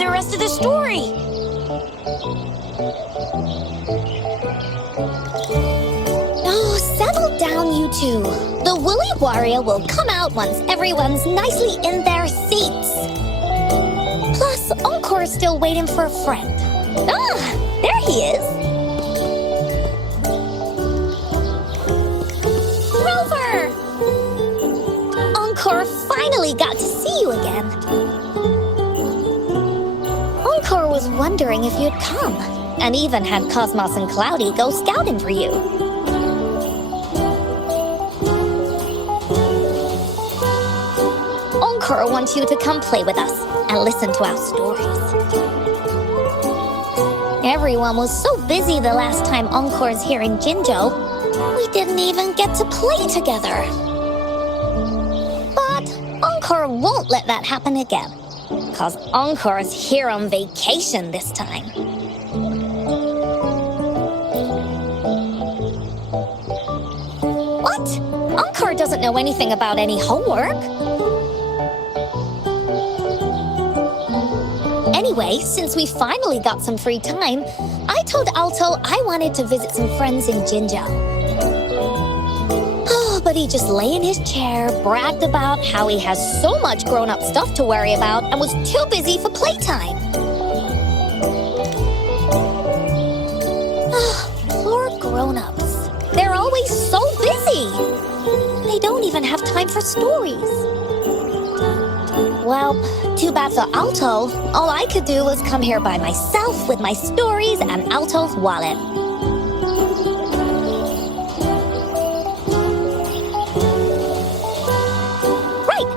the rest of the story. Oh, settle down, you two. The Woolly Warrior will come out once everyone's nicely in their seats. Plus, Encore's still waiting for a friend. Ah, there he is. Rover! Encore finally got to see you again. Encore was wondering if you'd come, and even had Cosmos and Cloudy go scouting for you. Encore wants you to come play with us and listen to our stories. Everyone was so busy the last time Encore's here in Jinzhou, we didn't even get to play together. But Encore won't let that happen again, because Encore's here on vacation this time. What? Encore doesn't know anything about any homework. Anyway, since we finally got some free time, I told Alto I wanted to visit some friends in Jinzhou. Oh, but he just lay in his chair, bragged about how he has so much grown-up stuff to worry about, and was too busy for playtime. Poor grown-ups. They're always so busy. They don't even have time for stories. Well, too bad for Alto. All I could do was come here by myself with my stories and Alto's wallet. Right,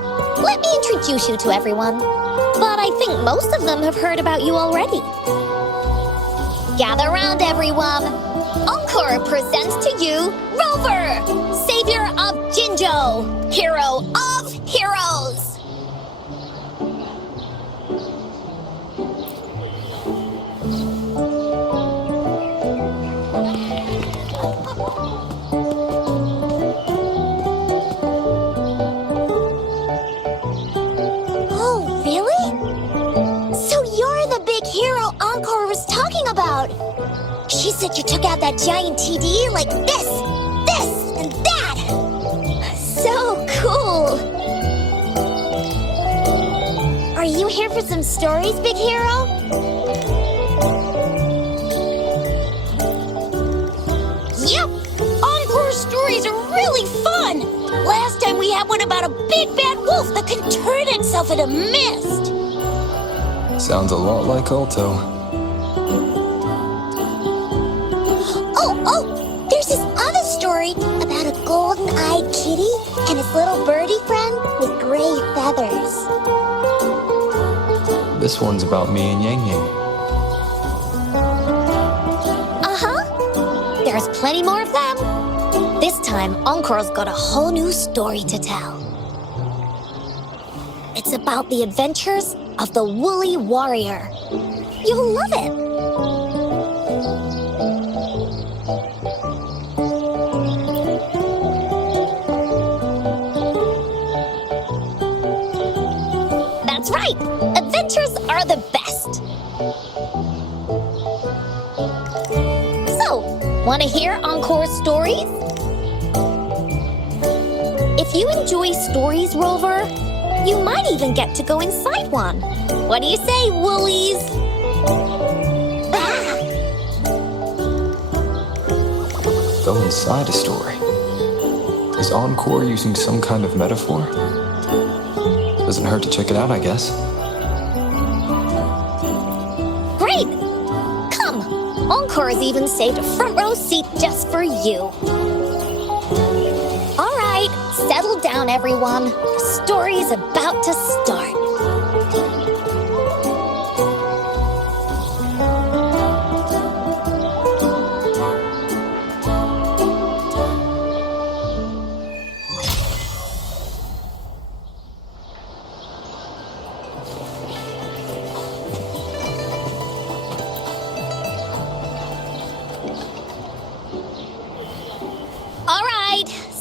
let me introduce you to everyone. But I think most of them have heard about you already. Gather round, everyone. Encore presents to you Rover, savior of Jinzhou, hero of heroes. She said you took out that giant TD like this, and that. So cool. Are you here for some stories, big hero? Yep. Encore stories are really fun. Last time we had one about a big bad wolf that can turn itself into mist. Sounds a lot like Alto. There's this other story about a golden-eyed kitty and his little birdie friend with gray feathers. This one's about me and Yang Yang. Uh-huh. There's plenty more of them. This time, Encore's got a whole new story to tell. It's about the adventures of the Woolly Warrior. You'll love it. That's right! Adventures are the best! So, want to hear Encore's stories? If you enjoy stories, Rover, you might even get to go inside one. What do you say, Woolies? Go inside a story. Is Encore using some kind of metaphor? Doesn't hurt to check it out, I guess. Great! Come! Encore's even saved a front row seat just for you. All right, settle down, everyone. The story's about to start.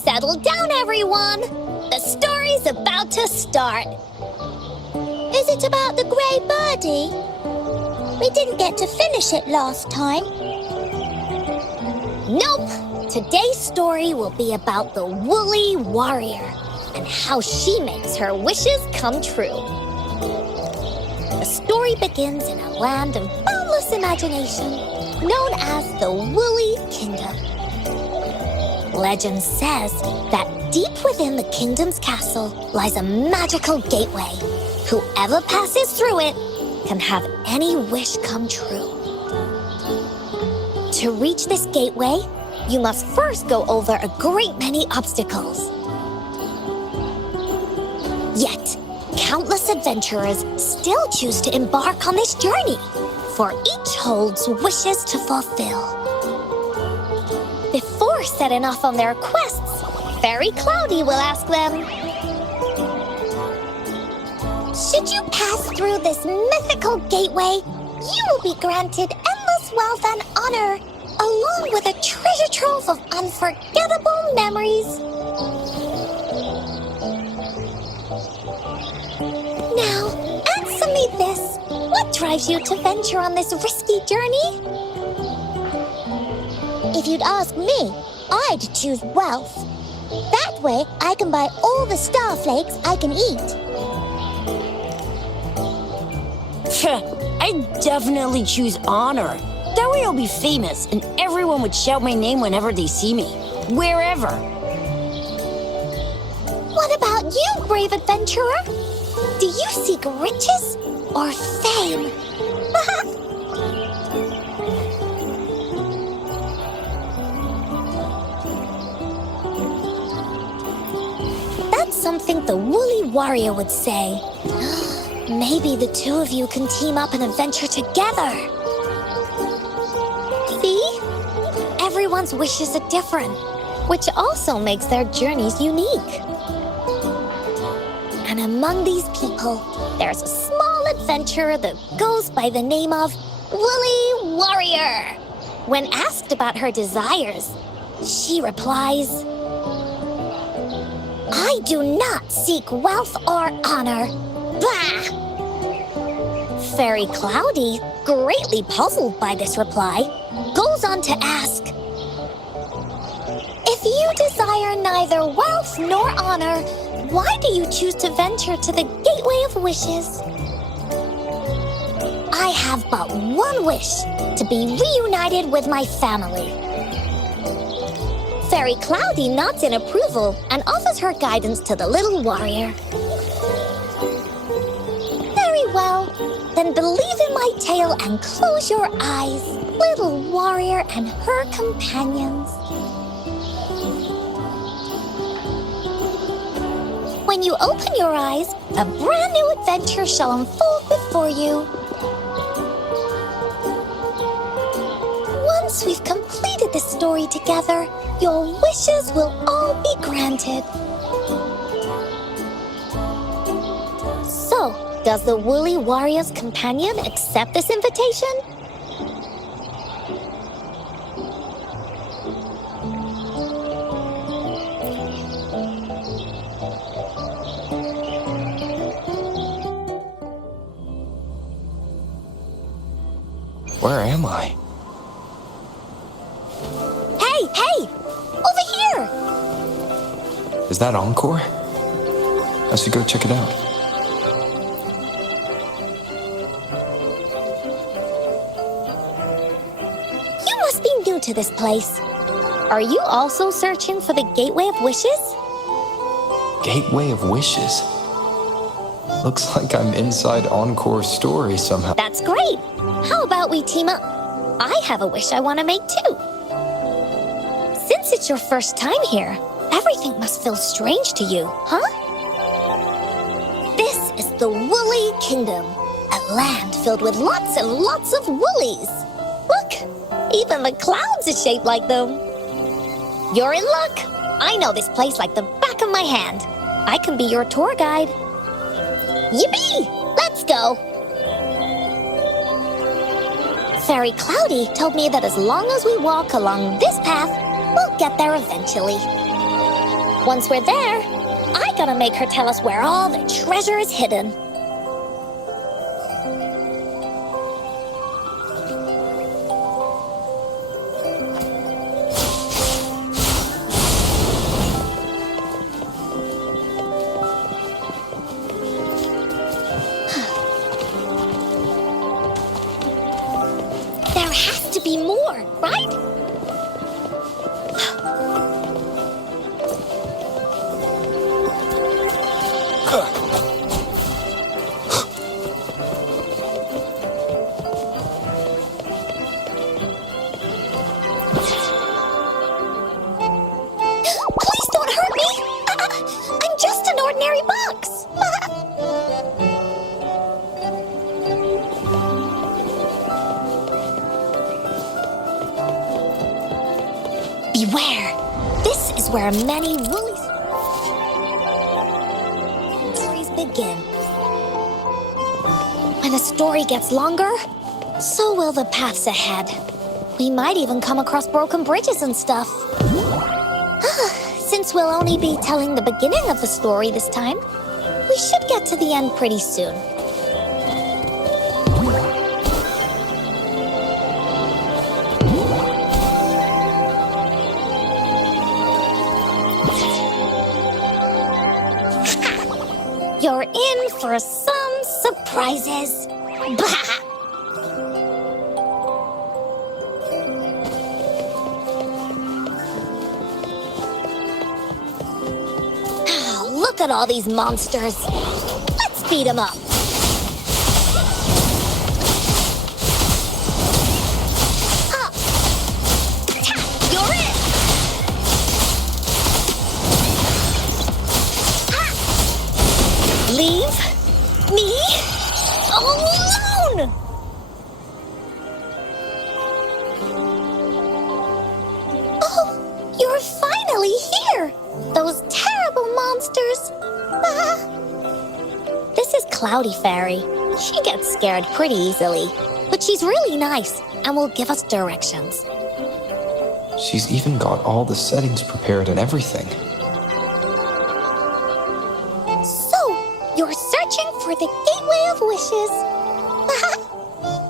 Settle down, everyone. The story's about to start. Is it about the gray birdie? didn't get to finish it last time. Nope. Today's story will be about the Woolly Warrior and how she makes her wishes come true. The story begins in a land of boundless imagination known as the Woolly Kingdom. Legend says that deep within the kingdom's castle lies a magical gateway. Whoever passes through it can have any wish come true. To reach this gateway, you must first go over a great many obstacles. Yet, countless adventurers still choose to embark on this journey, for each holds wishes to fulfill. Before setting off on their quests, Fairy Cloudy will ask them, should you pass through this mythical gateway, you will be granted endless wealth and honor, along with a treasure trove of unforgettable memories. Now, answer me this. What drives you to venture on this risky journey? If you'd ask me, I'd choose wealth. That way, I can buy all the starflakes I can eat. I'd definitely choose honor. That way I'll be famous and everyone would shout my name whenever they see me, wherever. What about you, brave adventurer? Do you seek riches or fame? That's something the Woolly Warrior would say. Maybe the two of you can team up and adventure together. See? Everyone's wishes are different, which also makes their journeys unique. And among these people, there's a small adventurer that goes by the name of Woolly Warrior. When asked about her desires, she replies, I do not seek wealth or honor. Bah! Fairy Cloudy, greatly puzzled by this reply, goes on to ask, if you desire neither wealth nor honor, why do you choose to venture to the Gateway of Wishes? I have but one wish, to be reunited with my family. Fairy Cloudy nods in approval and offers her guidance to the little warrior. Very well, then believe in my tale and close your eyes, little warrior and her companions. When you open your eyes, a brand new adventure shall unfold before you. Once we've completed this story together, your wishes will all be granted. So, does the Woolly Warrior's companion accept this invitation? Where am I? Hey! Over here! Is that Encore? I should go check it out. You must be new to this place. Are you also searching for the Gateway of Wishes? Gateway of Wishes? Looks like I'm inside Encore's story somehow. That's great! How about we team up? I have a wish I want to make too. Since it's your first time here, everything must feel strange to you, huh? This is the Woolly Kingdom, a land filled with lots and lots of woolies. Look, even the clouds are shaped like them. You're in luck. I know this place like the back of my hand. I can be your tour guide. Yippee! Let's go! Fairy Cloudy told me that as long as we walk along this path, we'll get there eventually. Once we're there, I gotta make her tell us where all the treasure is hidden. has to be more, right? Please don't hurt me! I'm just an ordinary box! Beware! This is where many woolly stories begin. When the story gets longer, so will the paths ahead. We might even come across broken bridges and stuff. Since we'll only be telling the beginning of the story this time, we should get to the end pretty soon. You're in for some surprises. Bah! Look at all these monsters. Let's beat them up. You're it! Leave me alone! Oh, you're finally here! Those terrible monsters! This is Cloudy Fairy. She gets scared pretty easily, but she's really nice and will give us directions. She's even got all the settings prepared and everything. So, you're searching for the Gateway of Wishes.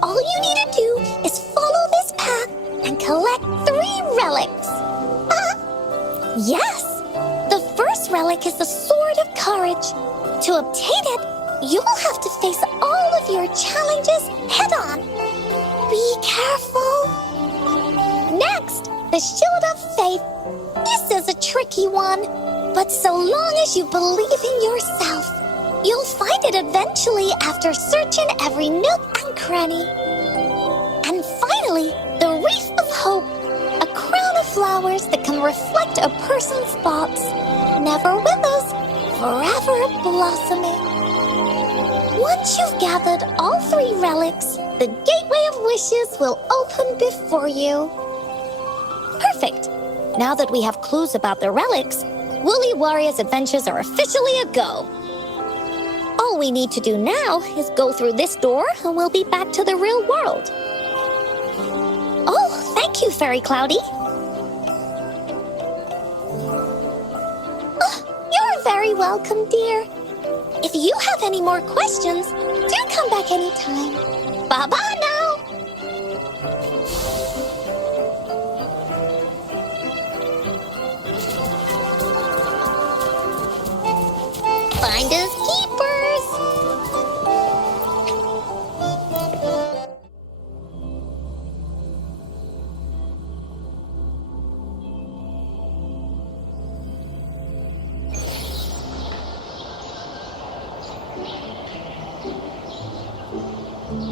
All you need to do is follow this path and collect 3 relics. Yes! The first relic is the Sword of Courage. To obtain it, you will have to face all of your challenges head-on. Be careful. Next, the Shield of Faith. This is a tricky one, but so long as you believe in yourself, you'll find it eventually after searching every nook and cranny. And finally, the Wreath of Hope, a crown of flowers that can reflect a person's thoughts. Never withers, forever blossoming. Once you've gathered all 3 relics, the Gateway of Wishes will open before you. Perfect. Now that we have clues about the relics, Woolly Warrior's adventures are officially a go. All we need to do now is go through this door and we'll be back to the real world. Oh, thank you, Fairy Cloudy. You're very welcome, dear. If you have any more questions, do come back anytime. Bye-bye now. Finders keepers.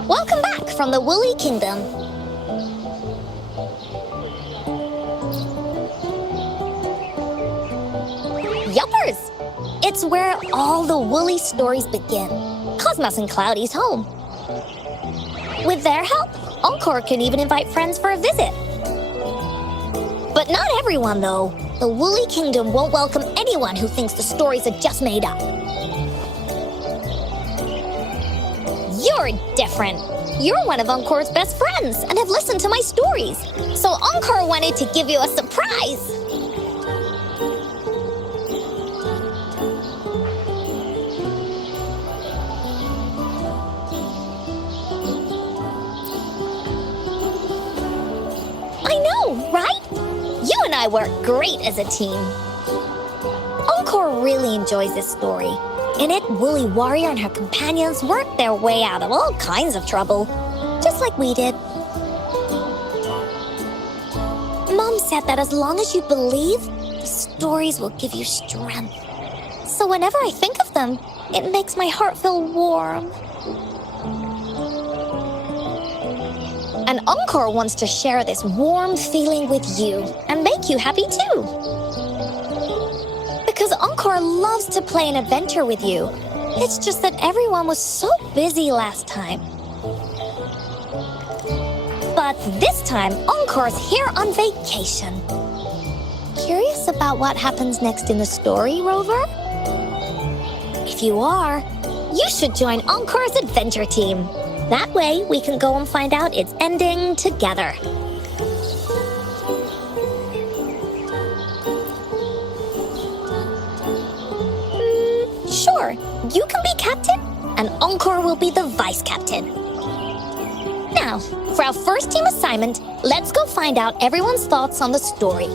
Welcome back from the Woolly Kingdom. Yuppers! It's where all the woolly stories begin. Cosmos and Cloudy's home. With their help, Encore can even invite friends for a visit. But not everyone, though. The Woolly Kingdom won't welcome anyone who thinks the stories are just made up. You're different. You're one of Encore's best friends and have listened to my stories. So Encore wanted to give you a surprise. I know, right? You and I work great as a team. Encore really enjoys this story. In it, Woolly Warrior and her companions work their way out of all kinds of trouble, just like we did. said that as long as you believe, the stories will give you strength. So whenever I think of them, it makes my heart feel warm. And Encore wants to share this warm feeling with you and make you happy too. Because Encore loves to play an adventure with you. It's just that everyone was so busy last time. But this time, Encore's here on vacation. Curious about what happens next in the story, Rover? If you are, you should join Encore's adventure team. That way, we can go and find out its ending together. Sure, you can be captain, and Encore will be the vice captain. Now, for our first team assignment, let's go find out everyone's thoughts on the story.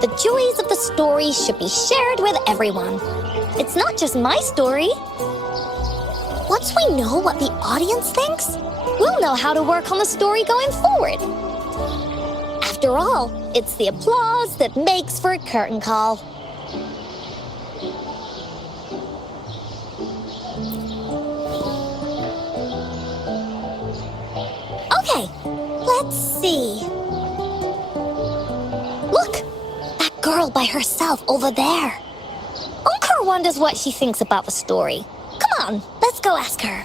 The joys of the story should be shared with everyone. It's not just my story. Once we know what the audience thinks, we'll know how to work on the story going forward. After all, it's the applause that makes for a curtain call. Okay, let's see. Look, that girl by herself over there. Encore wonders what she thinks about the story. Come on, let's go ask her.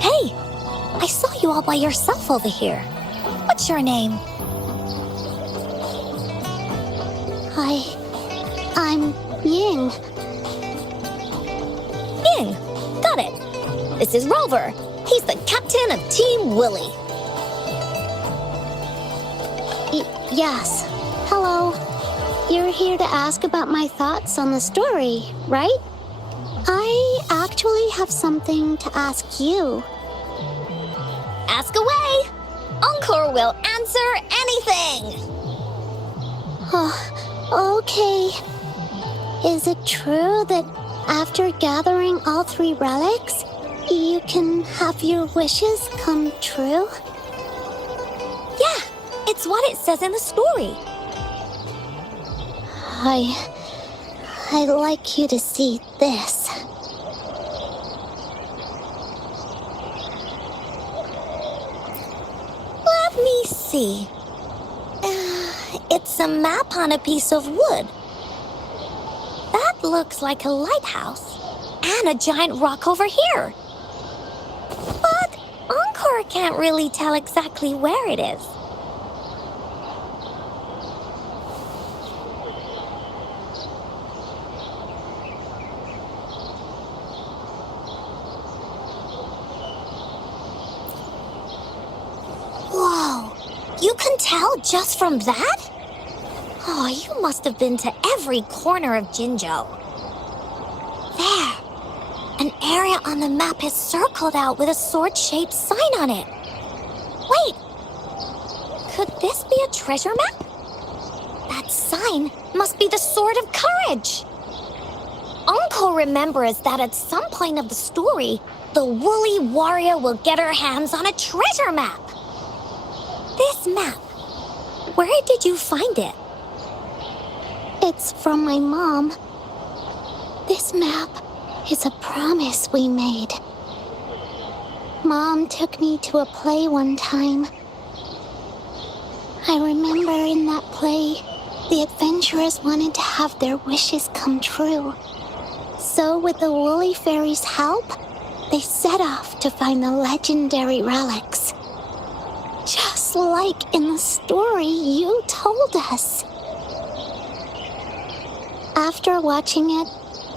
Hey, I saw you all by yourself over here. What's your name? I'm Ying. Ying. Got it. This is Rover. He's the captain of Team Willy. Yes. Hello. You're here to ask about my thoughts on the story, right? I actually have something to ask you. Ask away. Encore will answer anything. Okay. Is it true that after gathering all 3 relics, you can have your wishes come true? Yeah, it's what it says in the story. I'd like you to see this. Let me see. It's a map on a piece of wood. That looks like a lighthouse and a giant rock over here. But Encore can't really tell exactly where it is. Whoa, you can tell just from that? Oh, you must have been to every corner of Jinzhou. There, an area on the map is circled out with a sword-shaped sign on it. Wait, could this be a treasure map? That sign must be the Sword of Courage. Encore remembers that at some point of the story, the woolly warrior will get her hands on a treasure map. This map, where did you find it? It's from my mom. This map is a promise we made. Mom took me to a play one time. I remember in that play, the adventurers wanted to have their wishes come true. So with the Woolly Fairy's help, they set off to find the legendary relics. Just like in the story you told us. After watching it,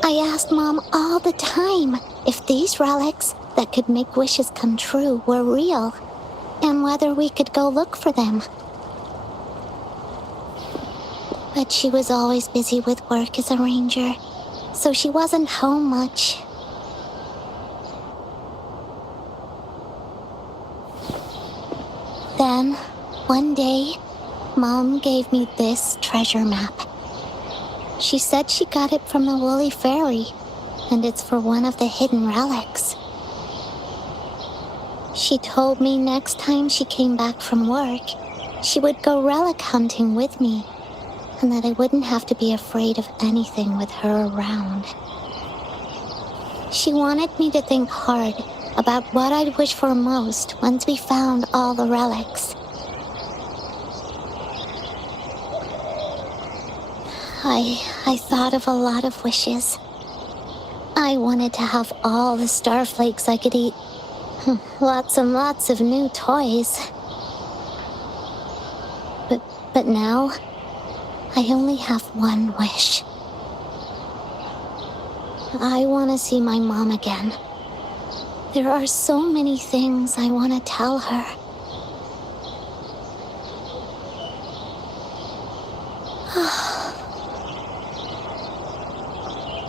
I asked Mom all the time if these relics that could make wishes come true were real, and whether we could go look for them. But she was always busy with work as a ranger, so she wasn't home much. Then, one day, Mom gave me this treasure map. She said she got it from the Woolly Fairy, and it's for one of the hidden relics. She told me next time she came back from work, she would go relic hunting with me, and that I wouldn't have to be afraid of anything with her around. She wanted me to think hard about what I'd wish for most once we found all the relics. I thought of a lot of wishes. I wanted to have all the starflakes I could eat. Lots and lots of new toys. But now, I only have one wish. I want to see my mom again. There are so many things I want to tell her.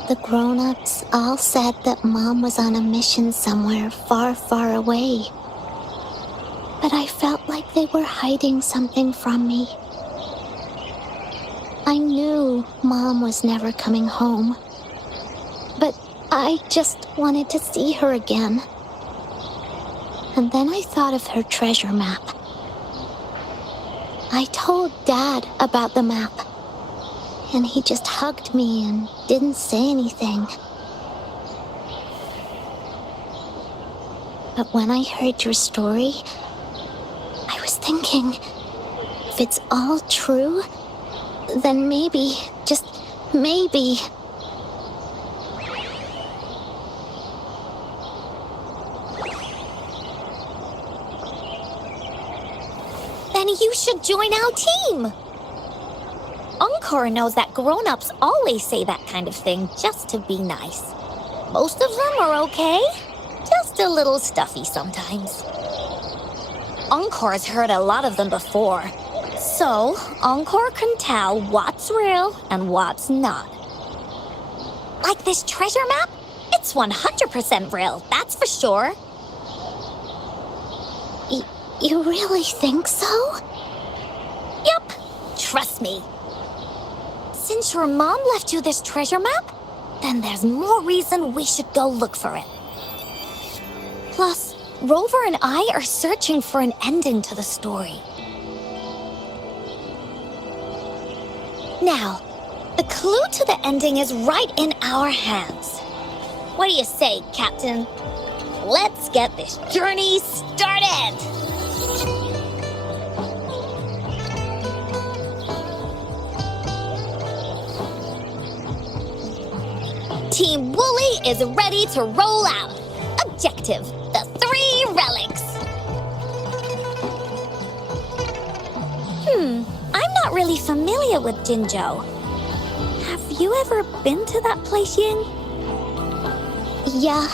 The grown-ups all said that Mom was on a mission somewhere far, far away. But I felt like they were hiding something from me. I knew Mom was never coming home. But I just wanted to see her again. And then I thought of her treasure map. I told Dad about the map, and he just hugged me and didn't say anything. But when I heard your story, I was thinking, if it's all true, then maybe, just maybe, Then you should join our team. Encore knows that grown-ups always say that kind of thing just to be nice. Most of them are okay, just a little stuffy sometimes. Encore's heard a lot of them before, so Encore can tell what's real and what's not. Like this treasure map? It's 100% real, that's for sure. You really think so? Yup, trust me. Since your mom left you this treasure map, then there's more reason we should go look for it. Plus, Rover and I are searching for an ending to the story. Now, the clue to the ending is right in our hands. What do you say, Captain? Let's get this journey started! Team Woolly is ready to roll out. Objective, the 3 relics. I'm not really familiar with Jinzhou. Have you ever been to that place, Ying? Yeah.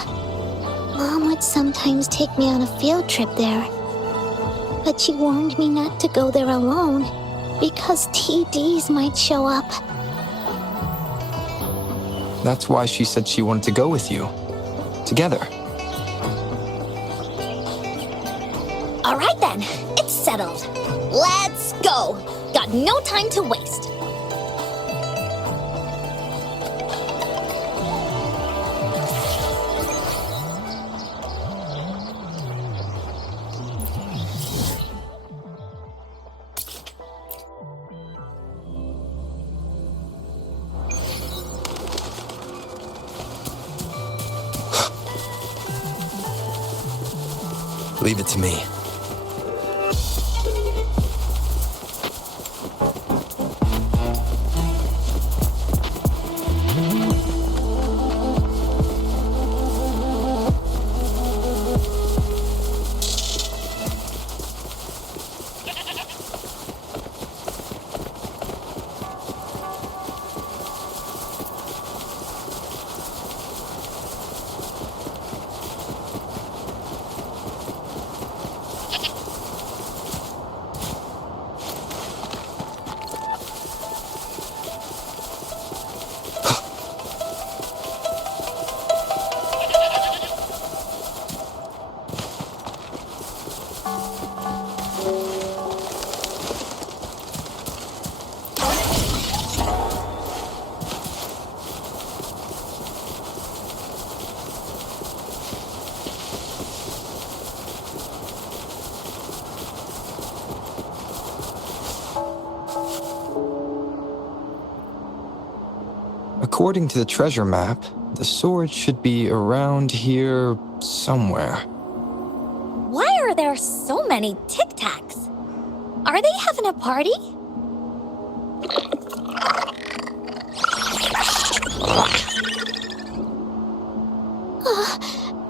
Mom would sometimes take me on a field trip there. But she warned me not to go there alone, because TDs might show up. That's why she said she wanted to go with you. Together. All right then, it's settled. Let's go. Got no time to waste. Leave it to me. According to the treasure map, the sword should be around here somewhere. Why are there so many Tic Tacs? Are they having a party?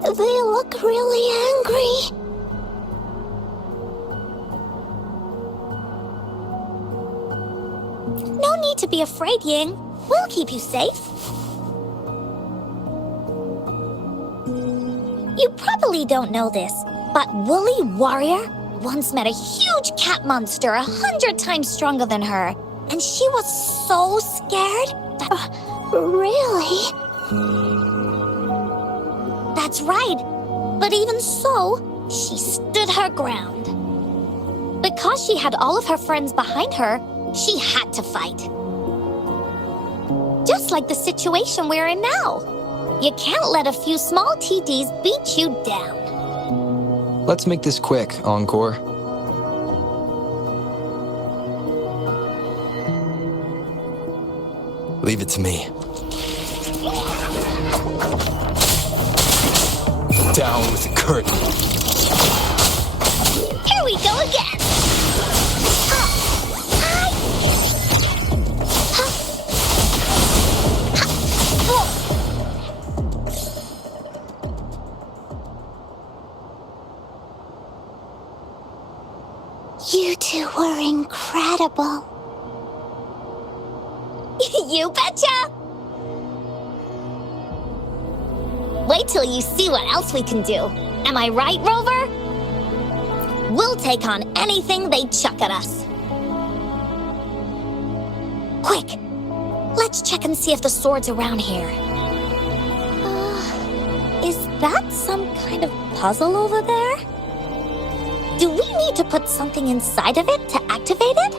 They look really angry. No need to be afraid, Ying. We'll keep you safe. You probably don't know this, but Woolly Warrior once met a huge cat monster 100 times stronger than her. And she was so scared that... Really? That's right. But even so, she stood her ground. Because she had all of her friends behind her, she had to fight. Just like the situation we're in now. You can't let a few small TDs beat you down. Let's make this quick, Encore. Leave it to me. Down with the curtain. Here we go again. You two were incredible. You betcha! Wait till you see what else we can do. Am I right, Rover? We'll take on anything they chuck at us. Quick! Let's check and see if the sword's around here. Is that some kind of puzzle over there? Do we need to put something inside of it to activate it?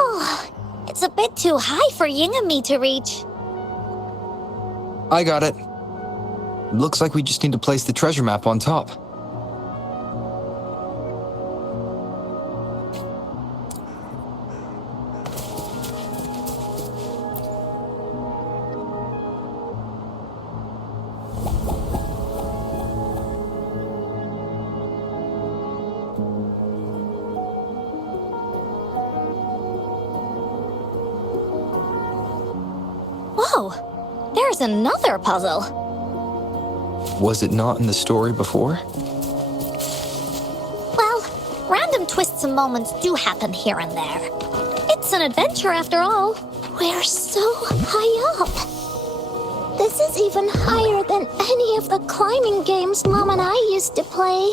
Oh, it's a bit too high for Ying and me to reach. I got it. Looks like we just need to place the treasure map on top. Whoa, there's another puzzle. Was it not in the story before? Well, random twists and moments do happen here and there. It's an adventure after all. We're so high up. This is even higher than any of the climbing games Mom and I used to play.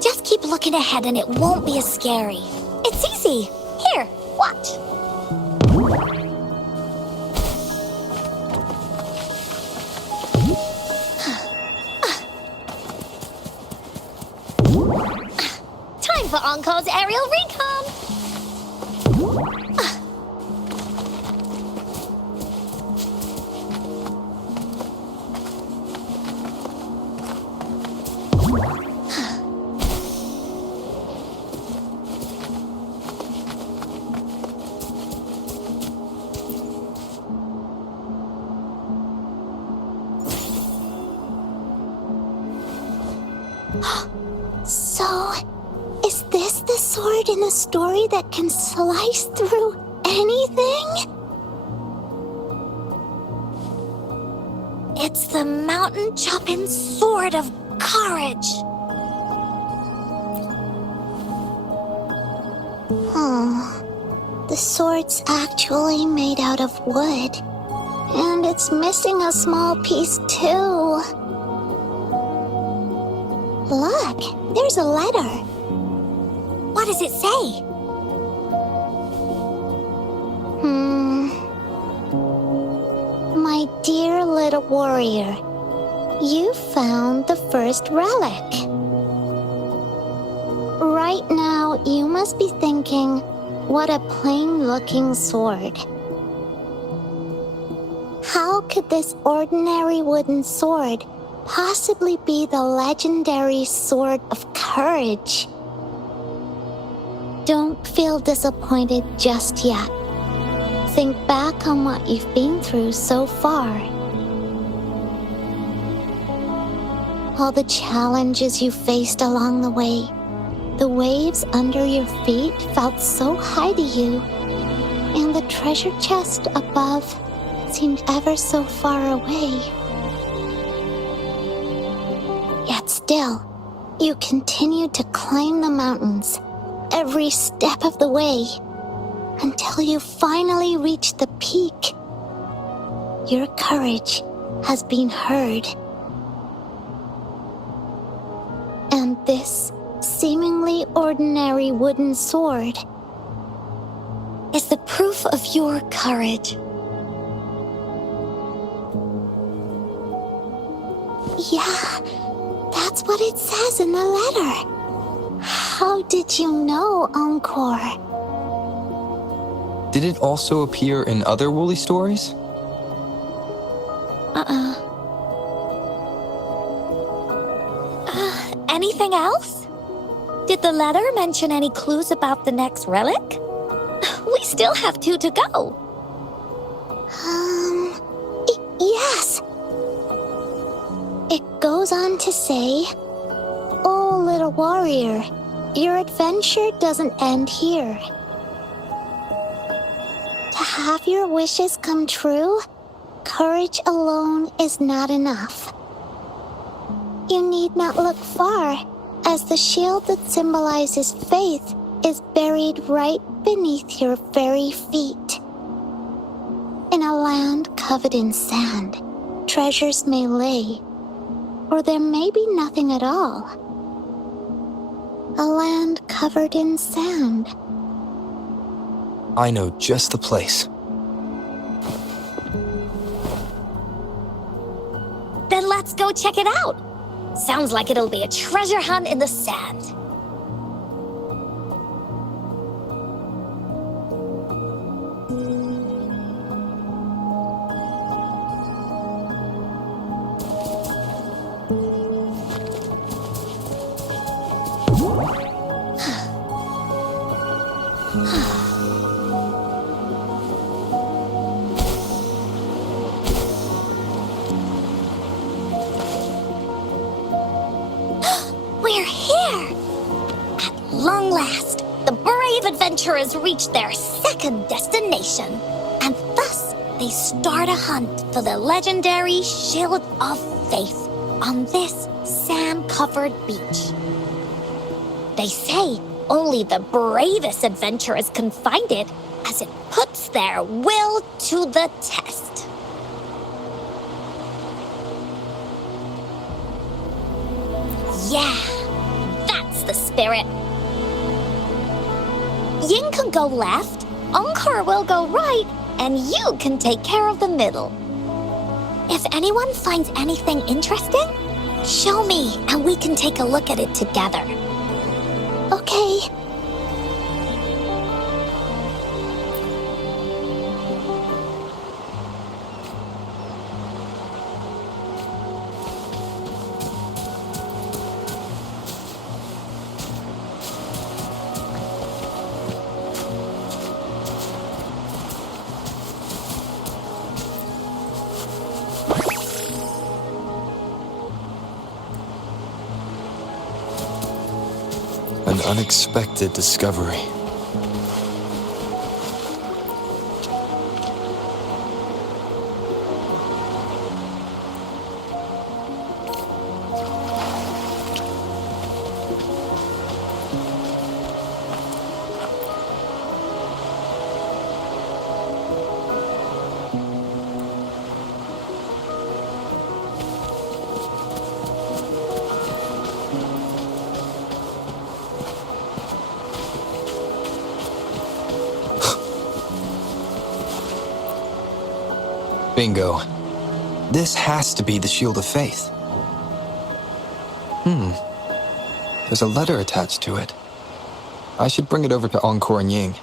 Just keep looking ahead and it won't be as scary. It's easy. Here, watch. Time for Encore's aerial recon! So, is this the sword in the story that can slice through anything? It's the mountain chopping sword of courage. The sword's actually made out of wood. And it's missing a small piece too. Look, there's a letter. What does it say? My dear little warrior, you found the first relic. Right now, you must be thinking, what a plain-looking sword. How could this ordinary wooden sword possibly be the legendary sword of courage? Don't feel disappointed just yet. think back on what you've been through so far. All the challenges you faced along the way. The waves under your feet felt so high to you, and the treasure chest above seemed ever so far away. Yet still, you continued to climb the mountains, every step of the way, until you finally reached the peak. Your courage has been heard. And this seemingly ordinary wooden sword is the proof of your courage. Yeah, that's what it says in the letter. How did you know, Encore? Did it also appear in other Woolly stories? Anything else? Did the letter mention any clues about the next relic? We still have 2 to go. Yes. It goes on to say, "Oh, little warrior, your adventure doesn't end here. To have your wishes come true, courage alone is not enough. You need not look far, as the shield that symbolizes faith is buried right beneath your very feet. In a land covered in sand, treasures may lay, or there may be nothing at all. A land covered in sand." I know just the place. Then let's go check it out. Sounds like it'll be a treasure hunt in the sand. We're here! At long last, the brave adventurers reach their second destination, and thus they start a hunt for the legendary Shield of Faith on this sand-covered beach. They say only the bravest adventurers can find it, as it puts their will to the test. Yeah, that's the spirit. Ying can go left, Encore will go right, and you can take care of the middle. If anyone finds anything interesting, show me and we can take a look at it together. Okay. An unexpected discovery. Bingo. This has to be the Shield of Faith. There's a letter attached to it. I should bring it over to Encore and Ying.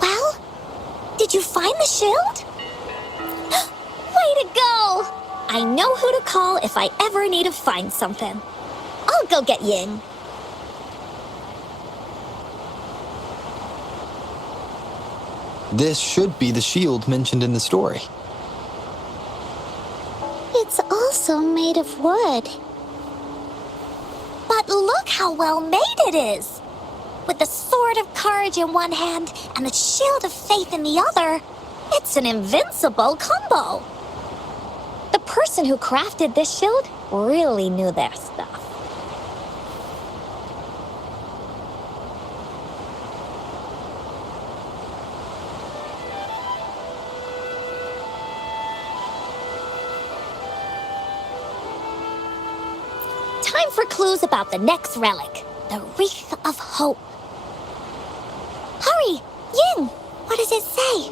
Well, did you find the shield? Way to go! I know who to call if I ever need to find something. I'll go get Ying. This should be the shield mentioned in the story. It's also made of wood. But look how well made it is! With the sword of courage in one hand and the shield of faith in the other, it's an invincible combo. The person who crafted this shield really knew their stuff. Time for clues about the next relic, the Wreath of Hope. Hurry! Ying! What does it say?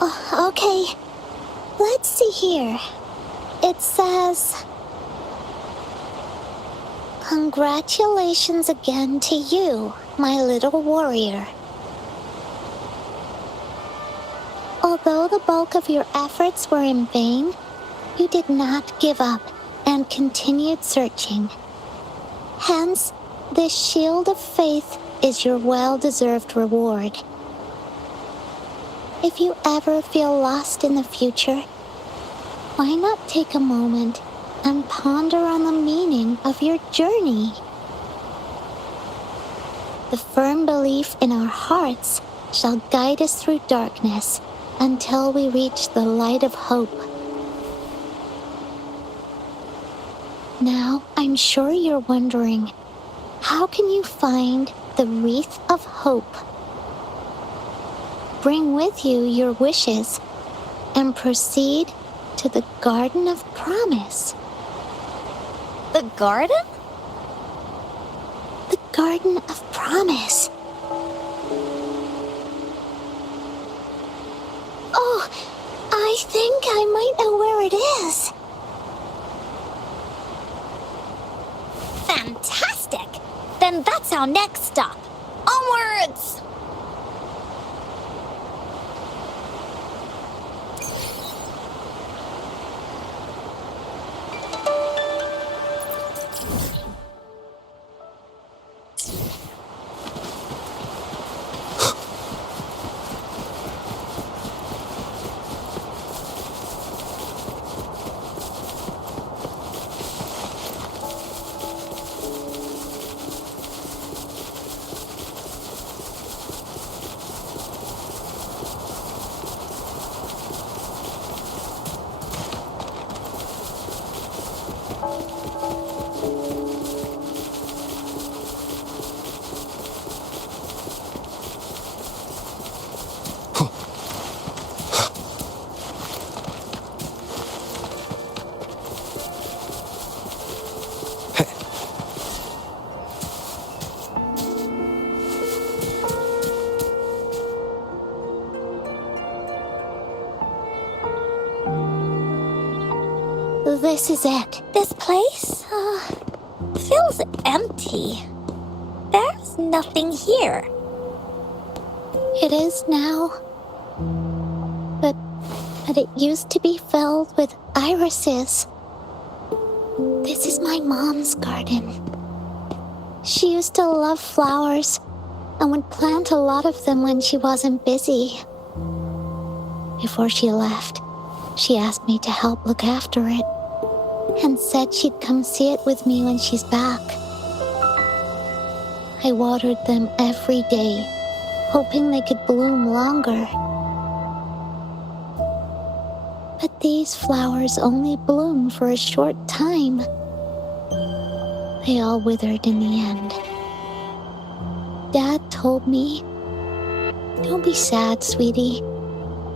Oh, okay. Let's see here. It says, "Congratulations again to you, my little warrior. Although the bulk of your efforts were in vain, you did not give up and continued searching. Hence, this shield of faith is your well-deserved reward. If you ever feel lost in the future, why not take a moment and ponder on the meaning of your journey? The firm belief in our hearts shall guide us through darkness until we reach the light of hope. Now, I'm sure you're wondering, how can you find the Wreath of Hope? Bring with you your wishes and proceed to the Garden of Promise." The garden? The Garden of Promise. Oh, I think I might know where it is. Fantastic! Then that's our next stop. Onwards! This is it. This place, feels empty. There's nothing here. It is now. But it used to be filled with irises. This is my mom's garden. She used to love flowers and would plant a lot of them when she wasn't busy. Before she left, she asked me to help look after it and said she'd come see it with me when she's back. I watered them every day, hoping they could bloom longer. But these flowers only bloom for a short time. They all withered in the end. Dad told me, "Don't be sad, sweetie.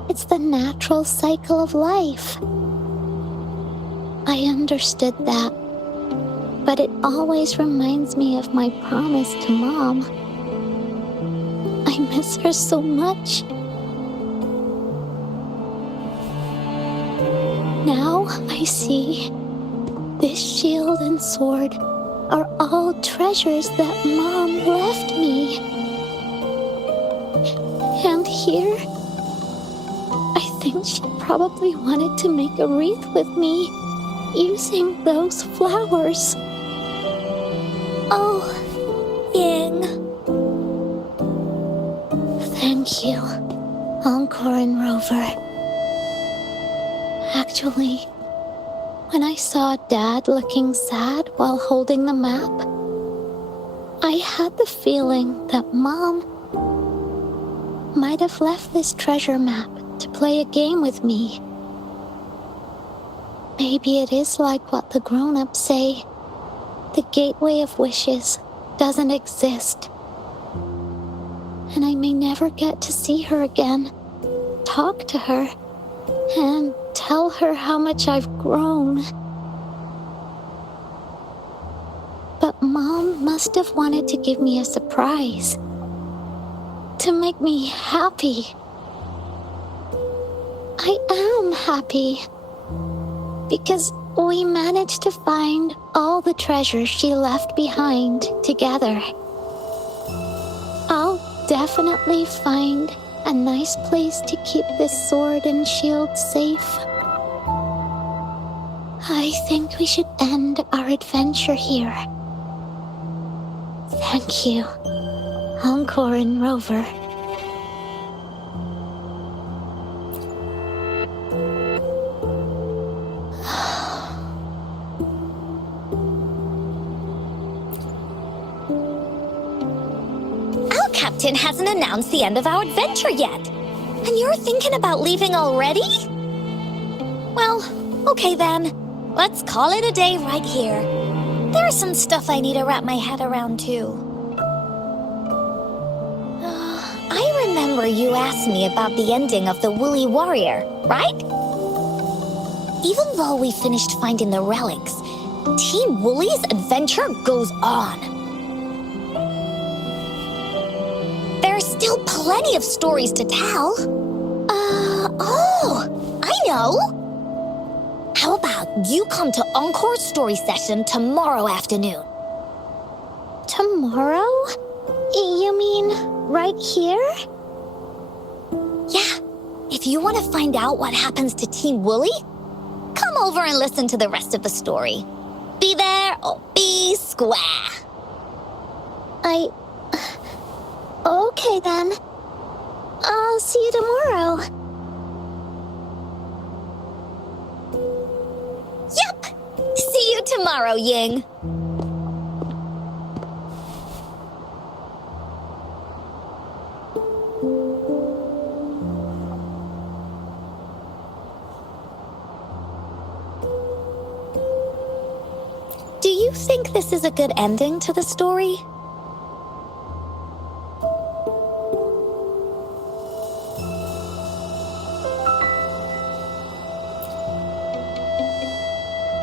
It's the natural cycle of life." I understood that, but it always reminds me of my promise to Mom. I miss her so much. Now I see this shield and sword are all treasures that Mom left me. And here, I think think she probably wanted to make a wreath with me using those flowers. Oh, Ying. Thank you, Encore and Rover. Actually, when I saw Dad looking sad while holding the map, I had the feeling that Mom might have left this treasure map to play a game with me. Maybe it is like what the grown-ups say. The Gateway of Wishes doesn't exist. And I may never get to see her again, talk to her, and tell her how much I've grown. But Mom must have wanted to give me a surprise. To make me happy. I am happy. Because we managed to find all the treasures she left behind together. I'll definitely find a nice place to keep this sword and shield safe. I think we should end our adventure here. Thank you, Encore and Rover. Our captain hasn't announced the end of our adventure yet. And you're thinking about leaving already? Well, okay then. Let's call it a day right here. There's some stuff I need to wrap my head around too. I remember you asked me about the ending of the Woolly Warrior, right? Even though we finished finding the relics, Team Woolly's adventure goes on. There's still plenty of stories to tell. I know! How about you come to Encore's story session tomorrow afternoon? Tomorrow? You mean right here? Yeah, if you want to find out what happens to Team Woolly, come over and listen to the rest of the story. Be there or be square. Okay then. I'll see you tomorrow. Yep! See you tomorrow, Ying. Do you think this is a good ending to the story?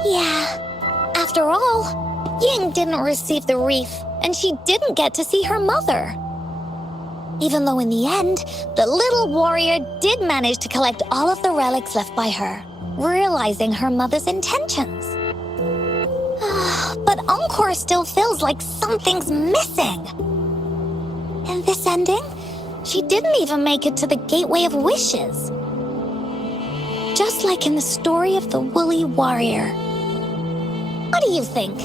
Yeah. After all, Ying didn't receive the wreath, and she didn't get to see her mother. Even though in the end, the little warrior did manage to collect all of the relics left by her, realizing her mother's intentions. But Encore still feels like something's missing. In this ending, she didn't even make it to the Gateway of Wishes. Just like in the story of the Woolly Warrior. What do you think?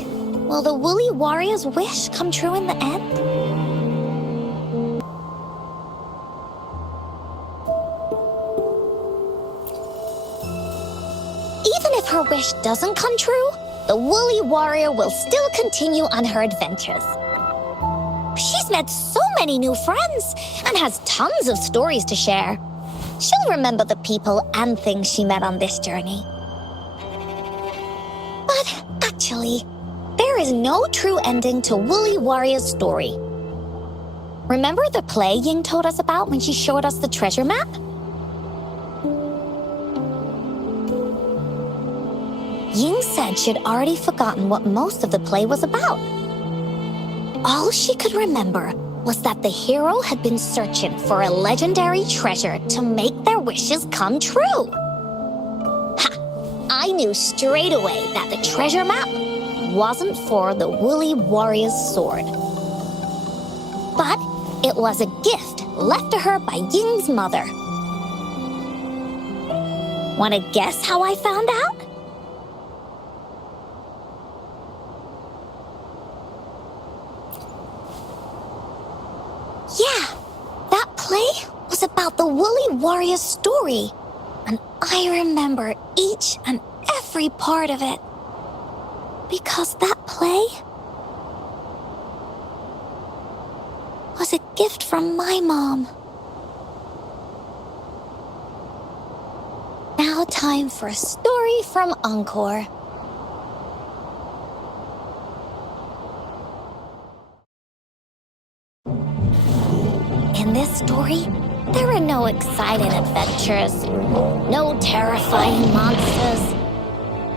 Will the Woolly Warrior's wish come true in the end? Even if her wish doesn't come true, the Woolly Warrior will still continue on her adventures. She's met so many new friends and has tons of stories to share. She'll remember the people and things she met on this journey. But actually, there is no true ending to Woolly Warrior's story. Remember the play Ying told us about when she showed us the treasure map? Ying said she'd already forgotten what most of the play was about. All she could remember was that the hero had been searching for a legendary treasure to make their wishes come true. Ha! I knew straight away that the treasure map wasn't for the Woolly Warrior's sword. But it was a gift left to her by Ying's mother. Want to guess how I found out? Yeah, that play was about the Woolly Warrior's story, and I remember each and every part of it. Because that play was a gift from my mom. Now time for a story from Encore. In this story, there are no exciting adventures, no terrifying monsters.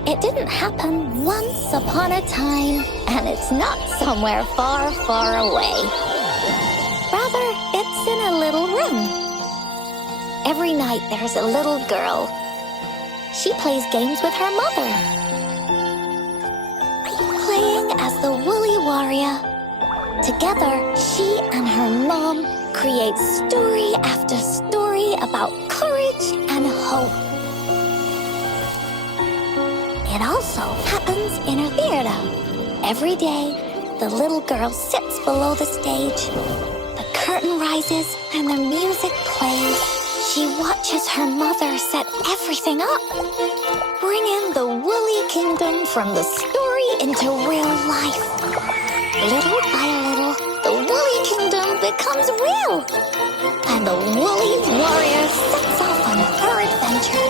It didn't happen once upon a time, and it's not somewhere far, far away. Rather, it's in a little room. Every night there's a little girl. She plays games with her mother. Playing as the Woolly Warrior. Together, she and her mom create story after story about courage and hope. It also happens in a theater. Every day, the little girl sits below the stage. The curtain rises and the music plays. She watches her mother set everything up, bringing the Woolly Kingdom from the story into real life. Little by little, the Woolly Kingdom becomes real, and the Woolly Warrior sets off on her adventure.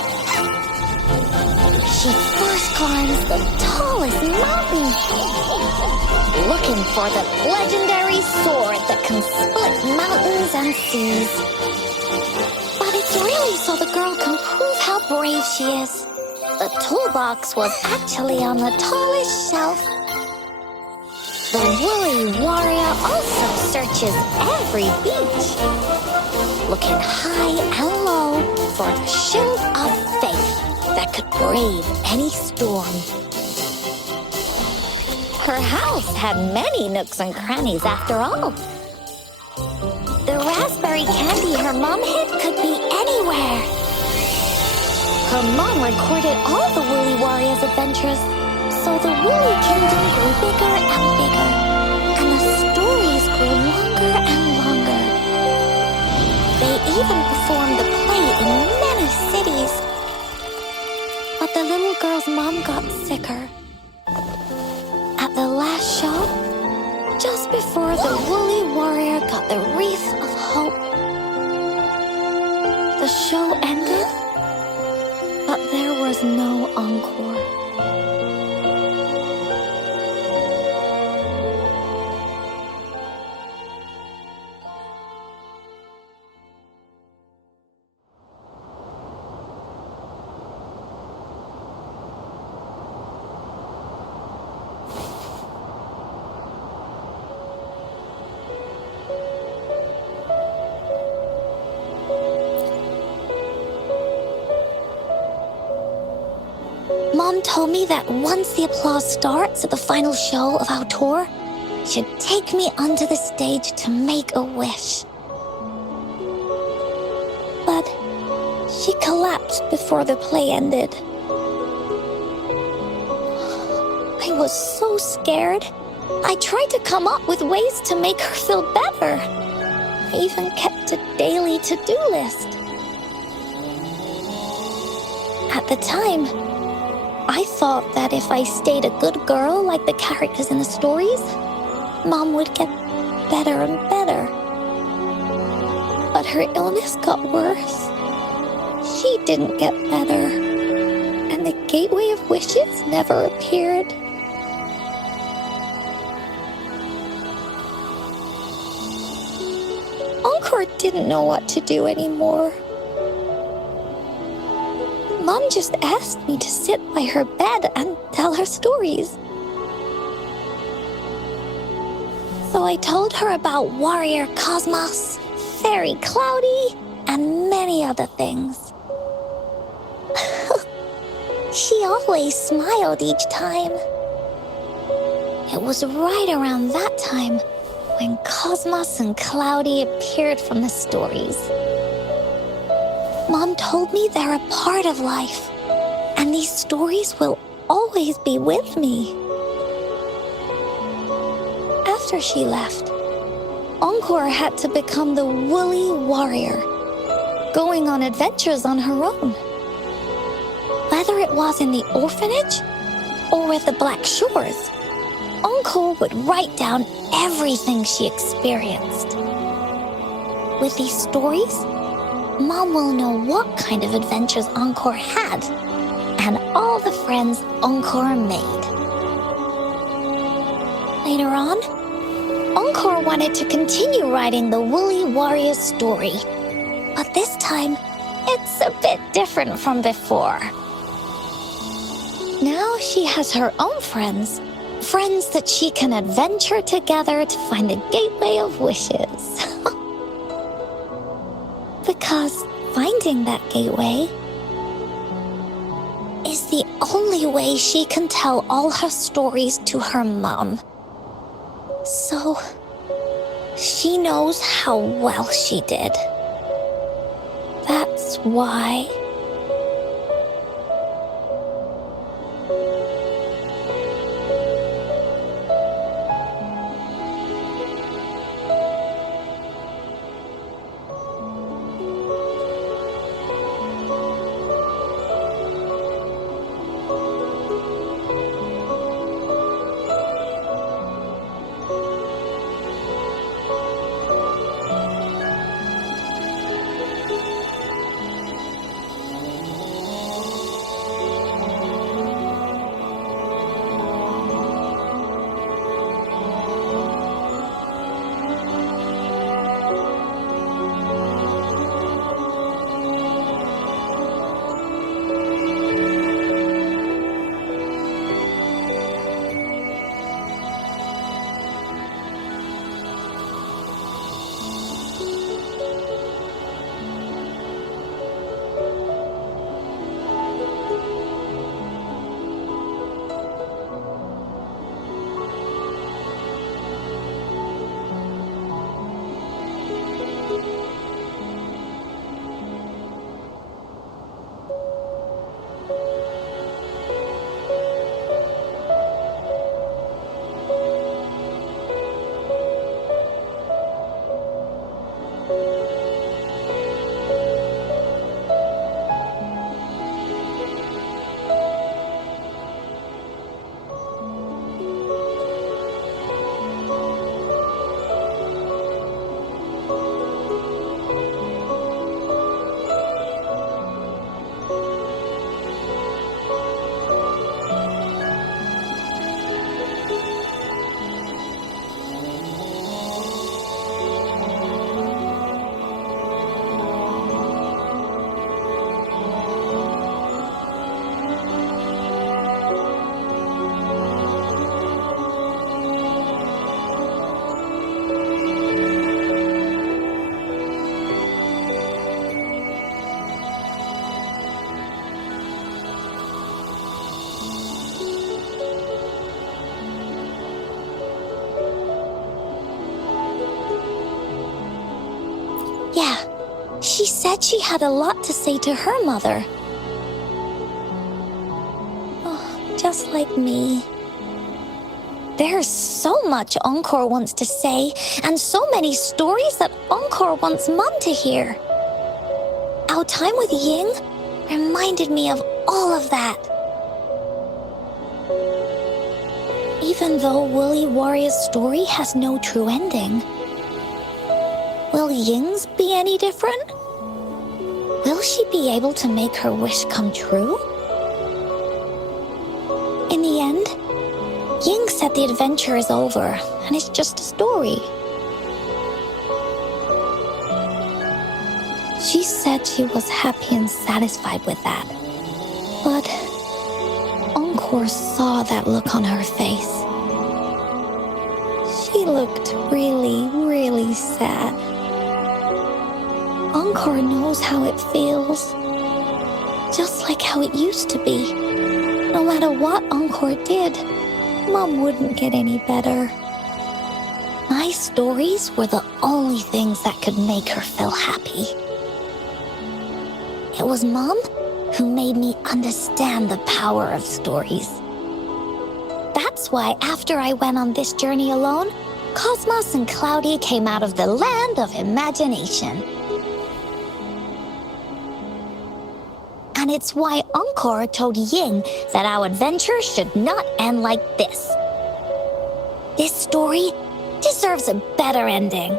She first climbs the tallest mountain, looking for the legendary sword that can split mountains and seas. But it's really so the girl can prove how brave she is. The toolbox was actually on the tallest shelf. The Woolly Warrior also searches every beach, looking high and low for the shield of faith that could brave any storm. Her house had many nooks and crannies after all. The raspberry candy her mom hid could be anywhere. Her mom recorded all the Woolly Warrior's adventures, so the Woolly Kingdom grew bigger and bigger, and the stories grew longer and longer. They even performed the play in many cities. But the little girl's mom got sicker. At the last show, just before the Woolly Warrior got the wreath of hope, the show ended, but there was no encore. Mom told me that once the applause starts at the final show of our tour, she'd take me onto the stage to make a wish. But she collapsed before the play ended. I was so scared. I tried to come up with ways to make her feel better. I even kept a daily to-do list. At the time, I thought that if I stayed a good girl like the characters in the stories, Mom would get better and better. But her illness got worse. She didn't get better, and the Gateway of Wishes never appeared. Encore didn't know what to do anymore. Mom just asked me to sit by her bed and tell her stories. So I told her about Warrior Cosmos, Fairy Cloudy, and many other things. She always smiled each time. It was right around that time when Cosmos and Cloudy appeared from the stories. Mom told me they're a part of life, and these stories will always be with me. After she left, Encore had to become the woolly warrior, going on adventures on her own. Whether it was in the orphanage or at the Black Shores, Encore would write down everything she experienced. With these stories, Mom will know what kind of adventures Encore had and all the friends Encore made. Later on, Encore wanted to continue writing the Woolly Warrior's story, but this time, it's a bit different from before. Now she has her own friends that she can adventure together to find the gateway of wishes. Because finding that gateway is the only way she can tell all her stories to her mom. So, she knows how well she did. That's why. Yeah, she said she had a lot to say to her mother. Oh, just like me. There's so much Encore wants to say, and so many stories that Encore wants Mom to hear. Our time with Ying reminded me of all of that. Even though Woolly Warrior's story has no true ending, will Ying's be any different? Will she be able to make her wish come true? In the end, Ying said the adventure is over and it's just a story. She said she was happy and satisfied with that. But Encore saw that look on her face. She looked really, really sad. Encore knows how it feels. Just like how it used to be. No matter what Encore did, Mom wouldn't get any better. My stories were the only things that could make her feel happy. It was Mom who made me understand the power of stories. That's why after I went on this journey alone, Cosmos and Cloudy came out of the land of imagination. And it's why Encore told Ying that our adventure should not end like this. This story deserves a better ending.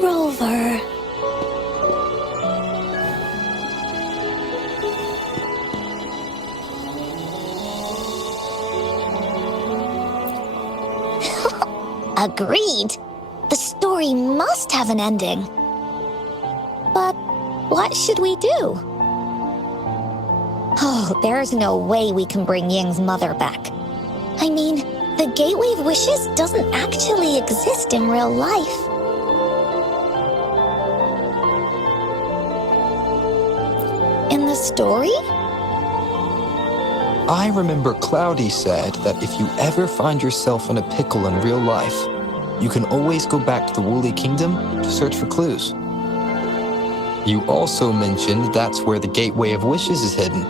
Rover. Agreed. The story must have an ending. But what should we do? Oh, there's no way we can bring Ying's mother back. I mean, the Gateway of Wishes doesn't actually exist in real life. In the story? I remember Cloudy said that if you ever find yourself in a pickle in real life, you can always go back to the Woolly Kingdom to search for clues. You also mentioned that's where the Gateway of Wishes is hidden,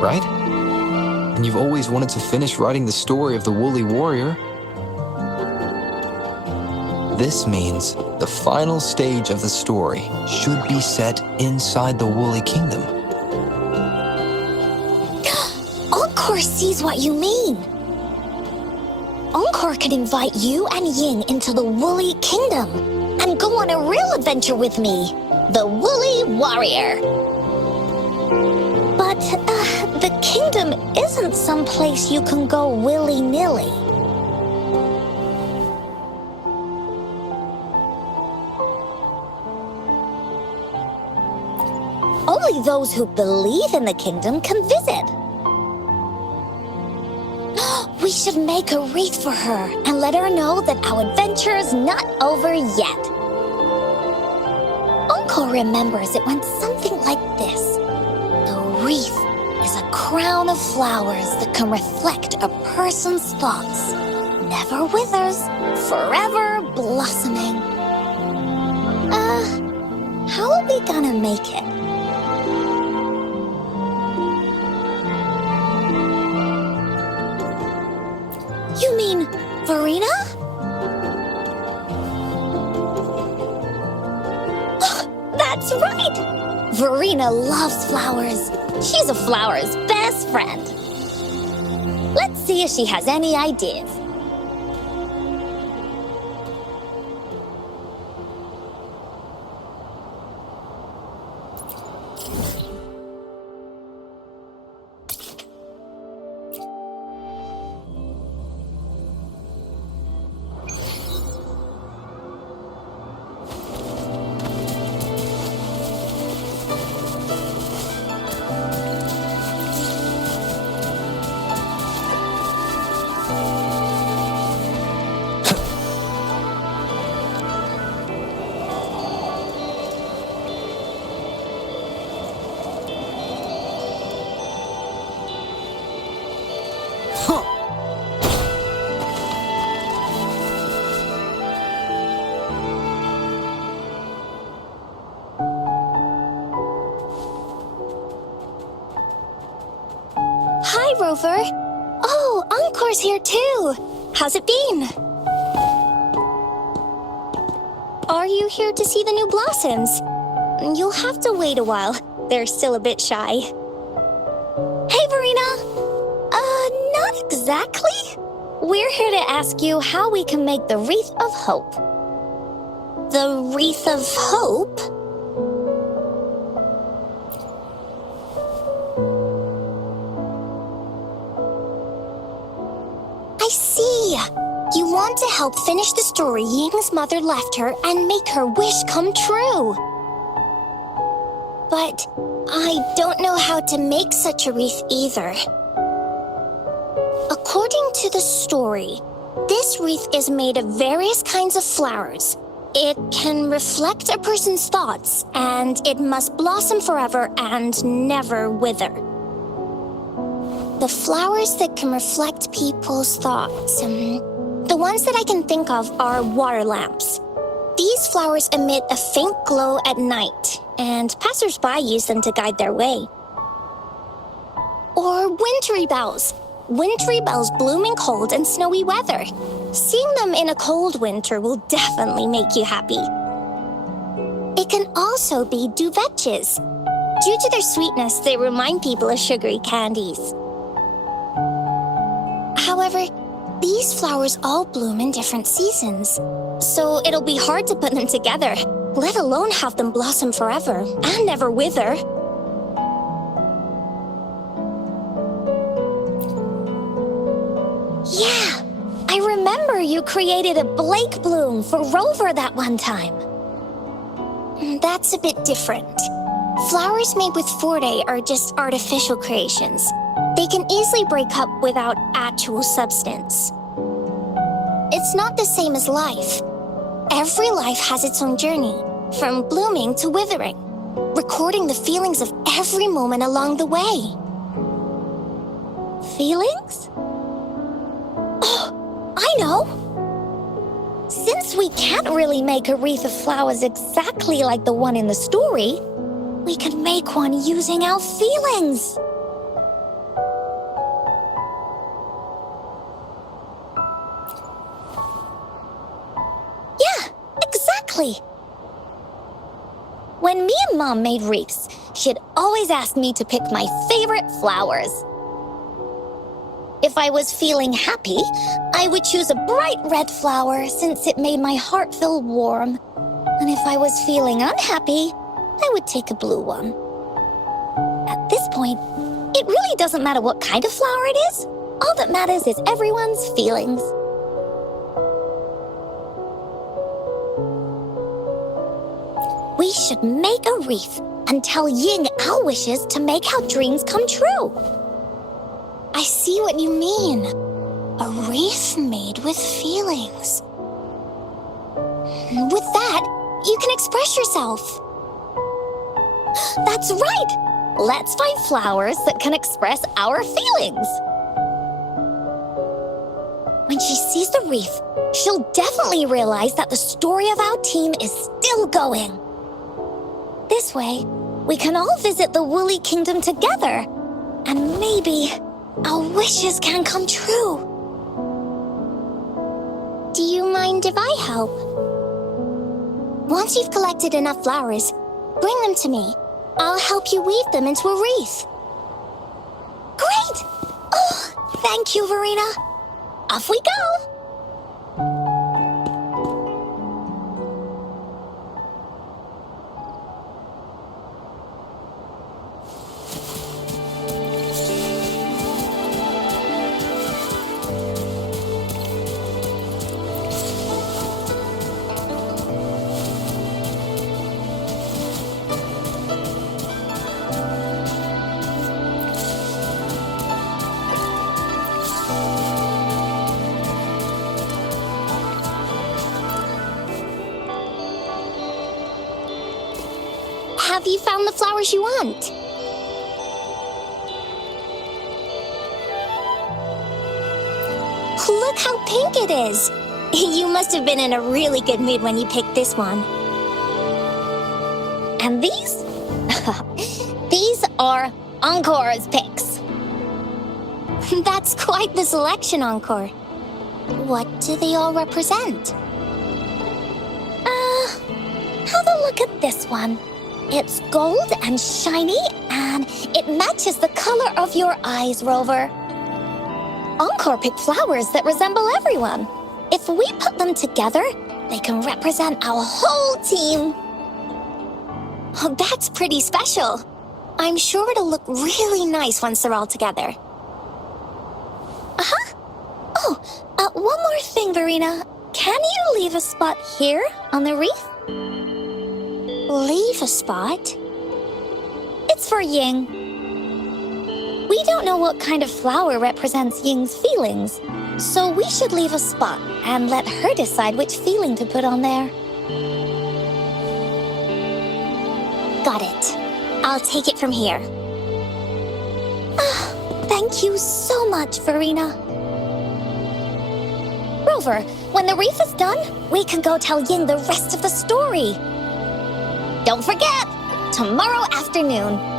right? And you've always wanted to finish writing the story of the Woolly Warrior. This means the final stage of the story should be set inside the Woolly Kingdom. Encore sees what you mean. Encore can invite you and Ying into the Woolly Kingdom and go on a real adventure with me, the Woolly Warrior. But the kingdom isn't some place you can go willy-nilly. only those who believe in the kingdom can visit. We should make a wreath for her and let her know that our adventure is not over yet. Encore remembers it went something like this. The wreath is a crown of flowers that can reflect a person's thoughts. Never withers, forever blossoming. How are we gonna make it? You mean Verena? That's right! Verena loves flowers. She's a flower's best friend. Let's see if she has any ideas. Hi, Rover. Oh, Encore's here too. How's it been? Are you here to see the new blossoms? You'll have to wait a while. They're still a bit shy. Hey, Verena. Not exactly. We're here to ask you how we can make the Wreath of Hope. The Wreath of Hope? I see. You want to help finish the story Ying's mother left her and make her wish come true. But I don't know how to make such a wreath either. According to the story, this wreath is made of various kinds of flowers. It can reflect a person's thoughts, and it must blossom forever and never wither. The flowers that can reflect people's thoughts, the ones that I can think of are water lamps. These flowers emit a faint glow at night, and passers-by use them to guide their way. Or wintry bells. Wintry bells bloom in cold and snowy weather. Seeing them in a cold winter will definitely make you happy. It can also be duvetches. Due to their sweetness, they remind people of sugary candies. However, these flowers all bloom in different seasons, so it'll be hard to put them together, let alone have them blossom forever and never wither. Yeah, I remember you created a Blake bloom for Rover that one time. That's a bit different. Flowers made with Forte are just artificial creations. They can easily break up without actual substance. It's not the same as life. Every life has its own journey, from blooming to withering, recording the feelings of every moment along the way. Feelings? Oh, I know! Since we can't really make a wreath of flowers exactly like the one in the story, we could make one using our feelings. Yeah, exactly. When me and Mom made wreaths, she'd always ask me to pick my favorite flowers. If I was feeling happy, I would choose a bright red flower since it made my heart feel warm. And if I was feeling unhappy, I would take a blue one. At this point, it really doesn't matter what kind of flower it is. All that matters is everyone's feelings. We should make a wreath and tell Ying our wishes to make our dreams come true. I see what you mean. A wreath made with feelings. With that, you can express yourself. That's right! Let's find flowers that can express our feelings. When she sees the wreath, she'll definitely realize that the story of our team is still going. This way, we can all visit the Woolly Kingdom together, and maybe our wishes can come true. Do you mind if I help? Once you've collected enough flowers, bring them to me. I'll help you weave them into a wreath. Great! Oh, thank you, Verena. Off we go! Have you found the flowers you want? Look how pink it is! You must have been in a really good mood when you picked this one. And these? These are Encore's picks. That's quite the selection, Encore. What do they all represent? Have a look at this one. It's gold and shiny, and it matches the color of your eyes, Rover. Encore picked flowers that resemble everyone. If we put them together, they can represent our whole team. Oh, that's pretty special. I'm sure it'll look really nice once they're all together. Uh-huh. Oh, one more thing, Verena. Can you leave a spot here on the wreath? Leave a spot? It's for Ying. We don't know what kind of flower represents Ying's feelings, so we should leave a spot and let her decide which feeling to put on there. Got it. I'll take it from here. Thank you so much, Verena. Rover, when the wreath is done, we can go tell Ying the rest of the story. Don't forget, tomorrow afternoon.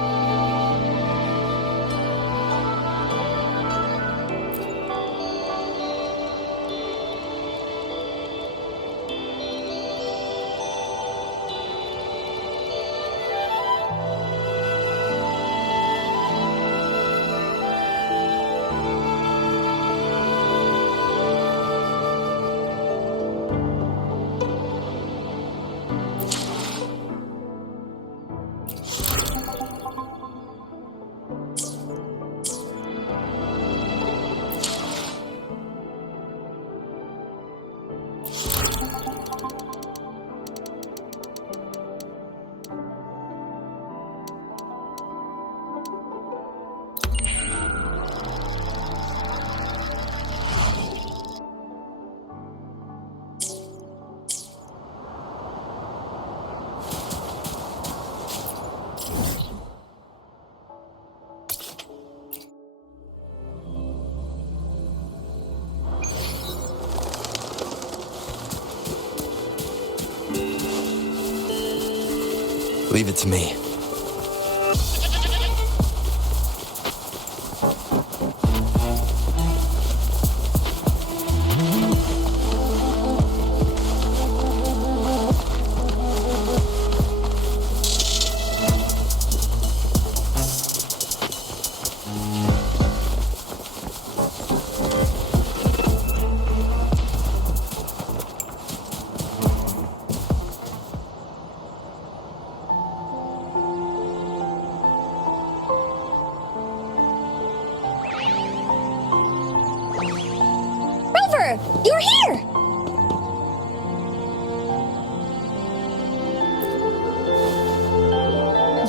Leave it to me.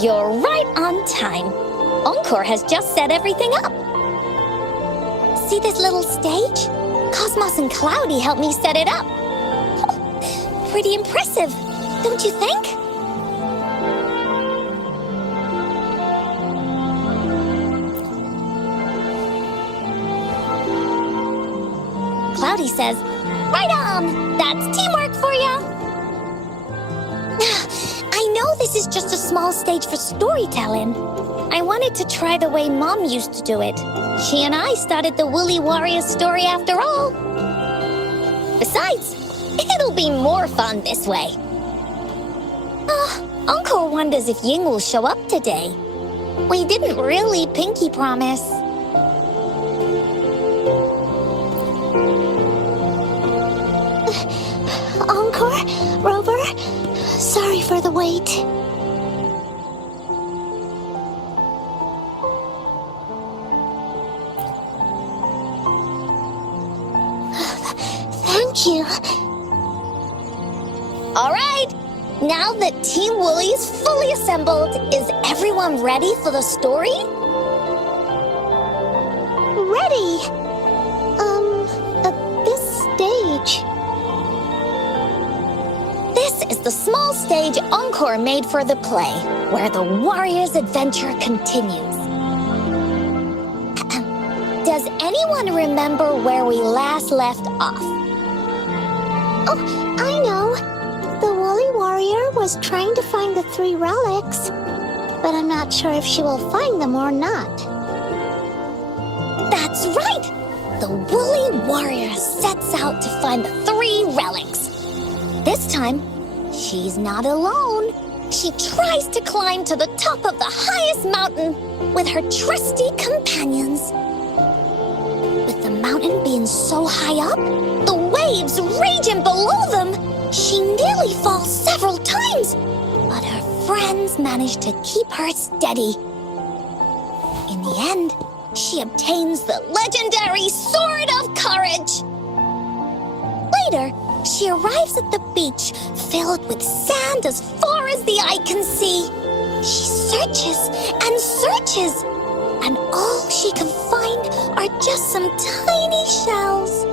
You're right on time. Encore has just set everything up. See this little stage? Cosmos and Cloudy helped me set it up. Pretty impressive, don't you think? Cloudy says, right on! That's teamwork for ya! I know this is just a small stage for storytelling. I wanted to try the way Mom used to do it. She and I started the Woolly Warrior story after all. Besides, it'll be more fun this way. Encore wonders if Ying will show up today. We didn't really pinky promise. Encore, Rover, sorry for the wait. Thank you. All right, now that Team Woolly is fully assembled, is everyone ready for the story? Ready. At this stage. This is the small stage Encore made for the play, where the warrior's adventure continues. Does anyone remember where we last left off? Oh, I know. The Woolly Warrior was trying to find the 3 relics, but I'm not sure if she will find them or not. That's right! The Woolly Warrior sets out to find the 3 relics. This time, she's not alone. She tries to climb to the top of the highest mountain with her trusty companions. With the mountain being so high up, the waves raging below them, she nearly falls several times, but her friends manage to keep her steady. In the end, she obtains the legendary Sword of Courage. Later, she arrives at the beach filled with sand as far as the eye can see. She searches and searches, and all she can find are just some tiny shells.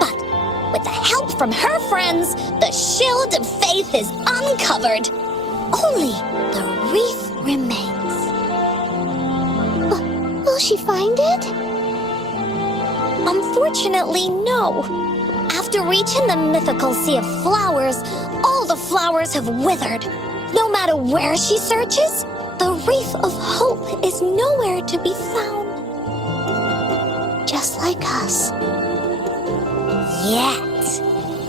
But with the help from her friends, the shield of faith is uncovered. Only the wreath remains. Will she find it? Unfortunately, no. After reaching the mythical Sea of Flowers, all the flowers have withered. No matter where she searches, the wreath of hope is nowhere to be found. Just like us. Yet,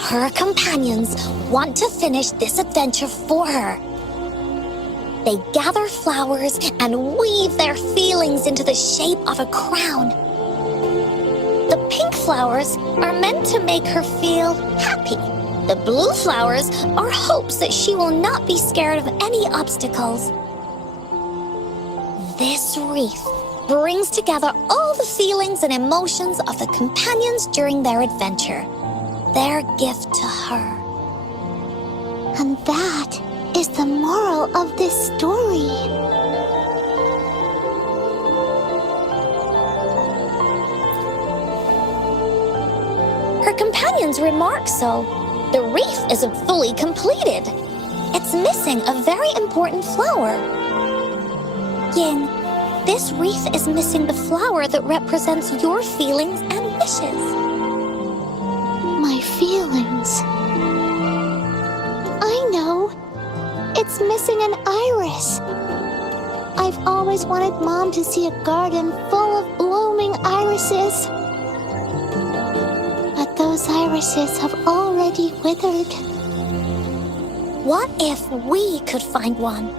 her companions want to finish this adventure for her. They gather flowers and weave their feelings into the shape of a crown. The pink flowers are meant to make her feel happy. The blue flowers are hopes that she will not be scared of any obstacles. This wreath brings together all the feelings and emotions of the companions during their adventure. Their gift to her. And that is the moral of this story. Her companions remark so. The wreath isn't fully completed. It's missing a very important flower. Ying, this wreath is missing the flower that represents your feelings and wishes. My feelings. I know. It's missing an iris. I've always wanted Mom to see a garden full of blooming irises. But those irises have already withered. What if we could find one?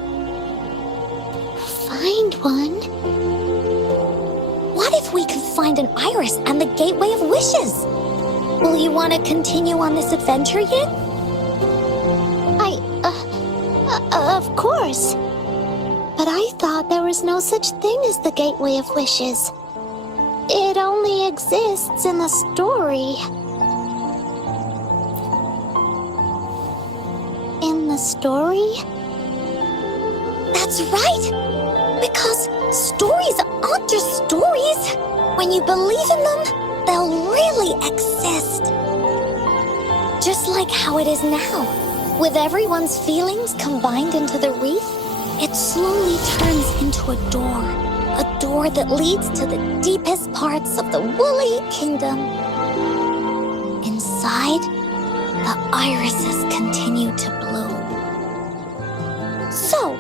Find one? What if we could find an iris and the gateway of wishes? Will you want to continue on this adventure, Yin? Of course. But I thought there was no such thing as the gateway of wishes. It only exists in the story. In the story? That's right! Because stories aren't just stories. When you believe in them, they'll really exist. Just like how it is now. With everyone's feelings combined into the wreath, it slowly turns into a door. A door that leads to the deepest parts of the Woolly Kingdom. Inside, the irises continue to bloom. So,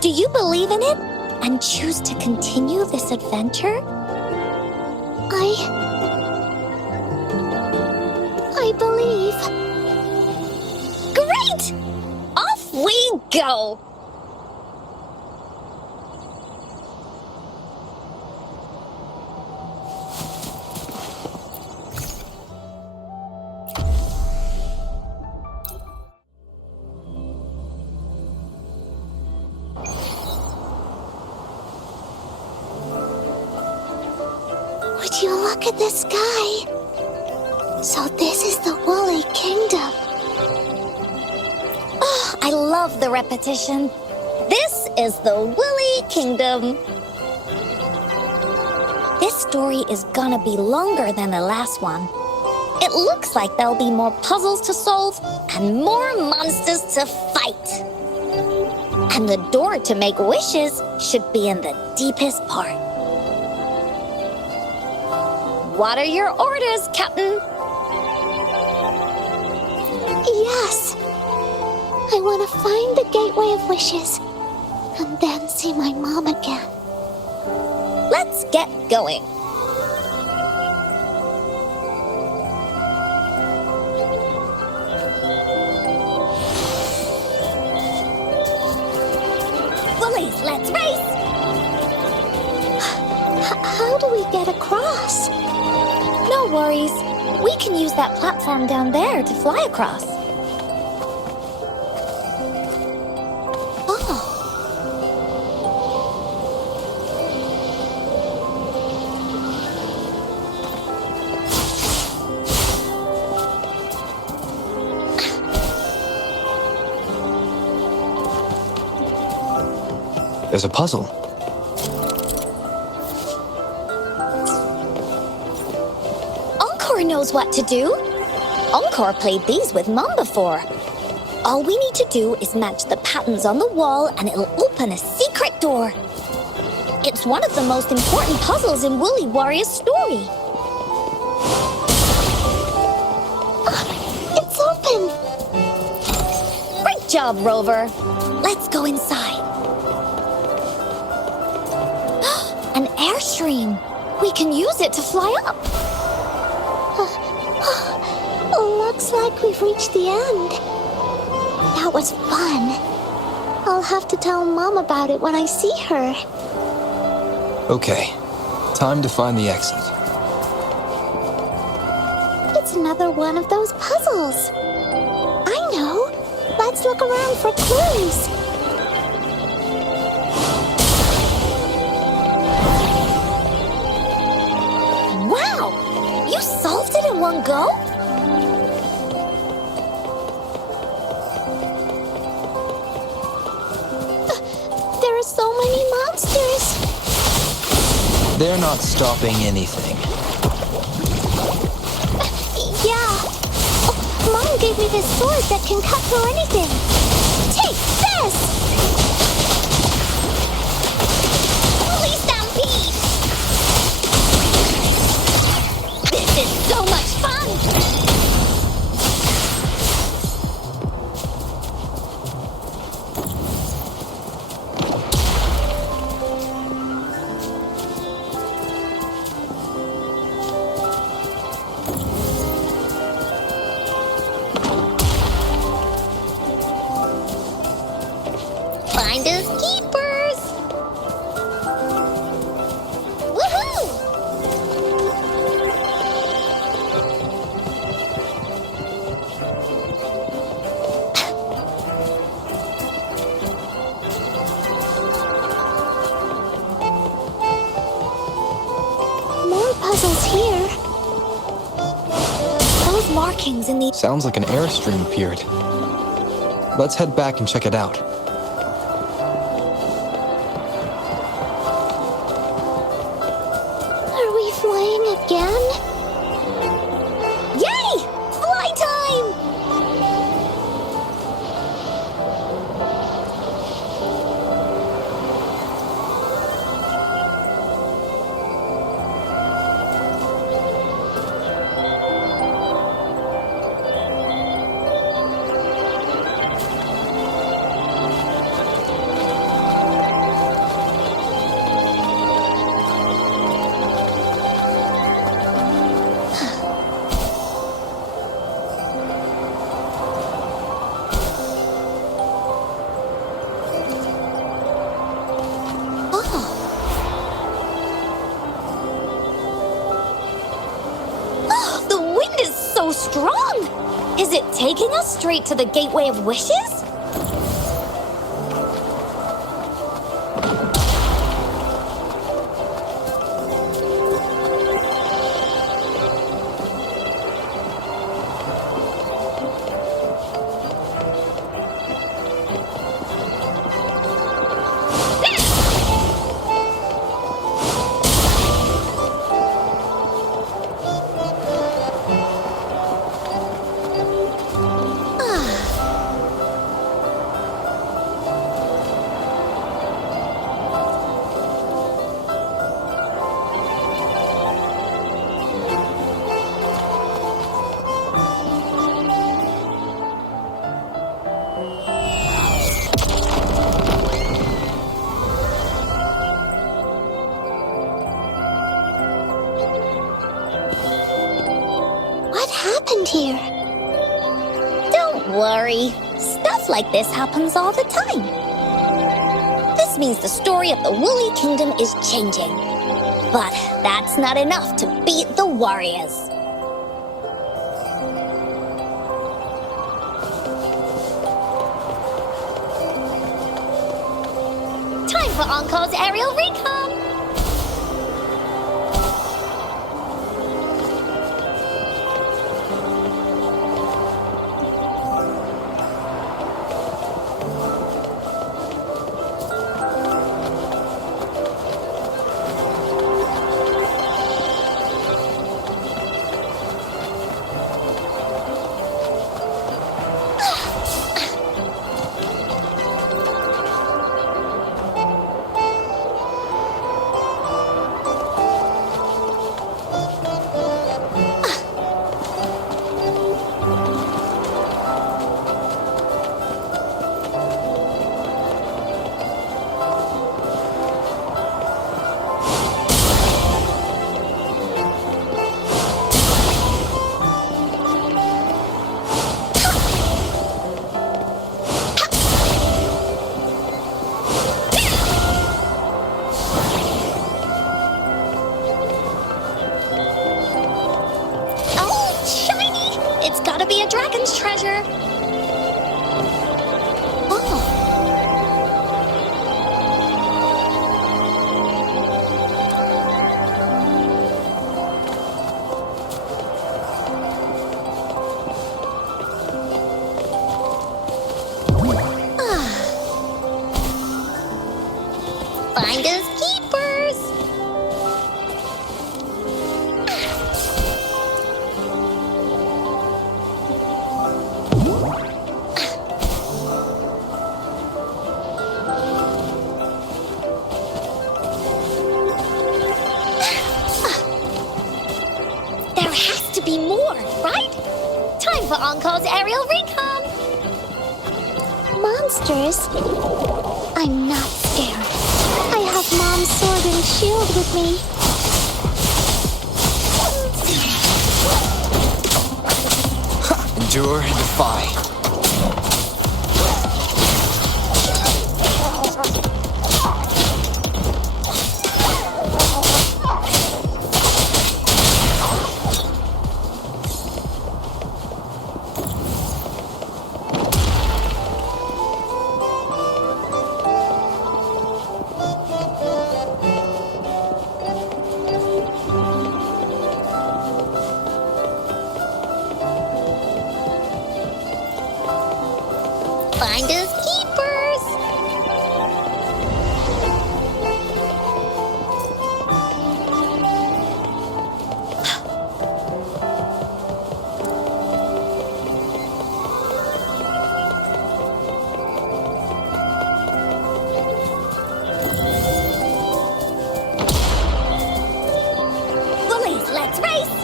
do you believe in it and choose to continue this adventure? I believe. Great! Off we go! Would you look at the sky? So this is the Woolly Kingdom. Oh, I love the repetition. This is the Woolly Kingdom. This story is gonna be longer than the last one. It looks like there'll be more puzzles to solve and more monsters to fight. And the door to make wishes should be in the deepest part. What are your orders, Captain? Yes. I want to find the Gateway of Wishes and then see my mom again. Let's get going. Woolies, let's race! How do we get across? No worries. We can use that platform down there to fly across. Oh. There's a puzzle. Encore knows what to do. Encore played these with Mom before. All we need to do is match the patterns on the wall and it'll open a secret door. It's one of the most important puzzles in Woolly Warrior's story. It's open. Great job, Rover. Let's go inside. An airstream. We can use it to fly up. Looks like we've reached the end. That was fun. I'll have to tell Mom about it when I see her. Okay, time to find the exit. It's another one of those puzzles. I know. Let's look around for clues. Wow! You solved it in one go? There are so many monsters. They're not stopping anything. Yeah. Oh, Mom gave me this sword that can cut through anything. Take this! Holy stampede! This is so much fun! Finders keepers! Woohoo! More puzzles here. Those markings in the... Sounds like an airstream appeared. Let's head back and check it out. strong! Is it taking us straight to the Gateway of Wishes? Here. Don't worry. Stuff like this happens all the time. This means the story of the Woolly Kingdom is changing. But that's not enough to beat the warriors. Time for Encore's aerial recon! Dragon's treasure! Oh. Finders keepers! Be more, right? Time for Encore's aerial recon! Monsters? I'm not scared. I have Mom's sword and shield with me. Endure and defy. Finders keepers! Bullies, let's race!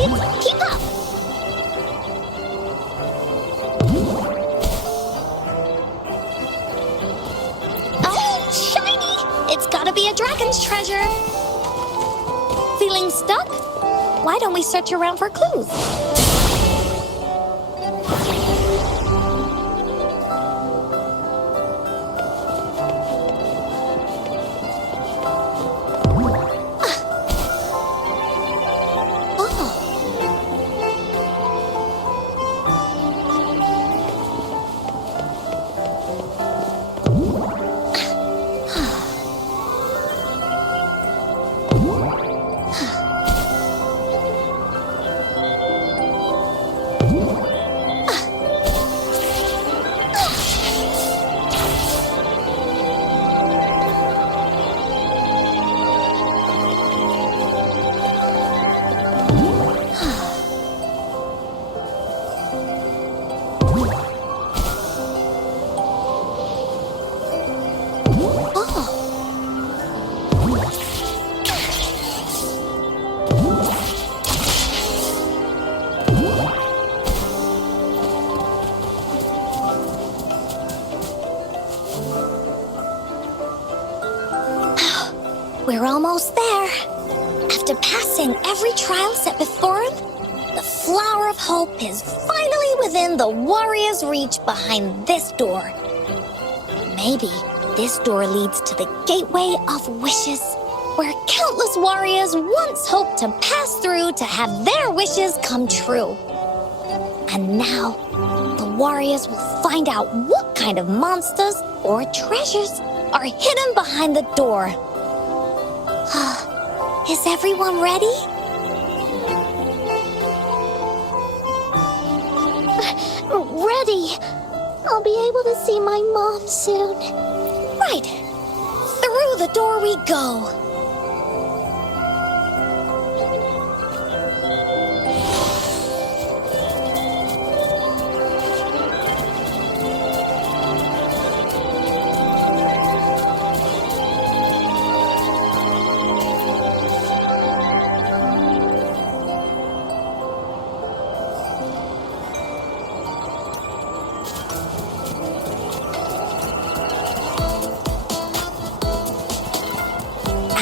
seeds, keep up! Oh, shiny! It's gotta be a dragon's treasure. Feeling stuck? Why don't we search around for clues? We're almost there. After passing every trial set before him, the flower of hope is finally within the warrior's reach behind this door. Maybe this door leads to the gateway of wishes, where countless warriors once hoped to pass through to have their wishes come true. And now, the warriors will find out what kind of monsters or treasures are hidden behind the door. Is everyone ready? Ready. I'll be able to see my mom soon. Right. Through the door we go.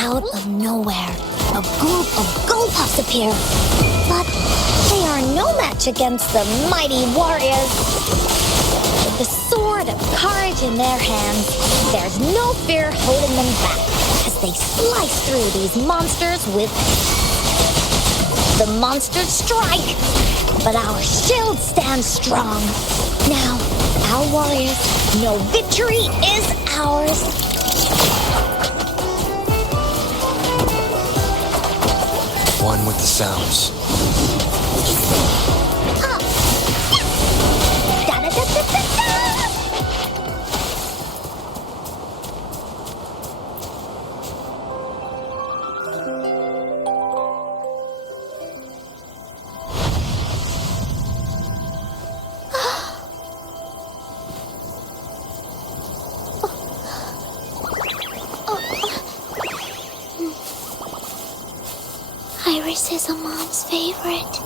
Out of nowhere, a group of Goldpuffs appear. But they are no match against the mighty warriors. With the sword of courage in their hands, there's no fear holding them back as they slice through these monsters with... The monsters strike, but our shield stands strong. Now, our warriors know victory is ours. One with the sounds. Iris is a mom's favorite.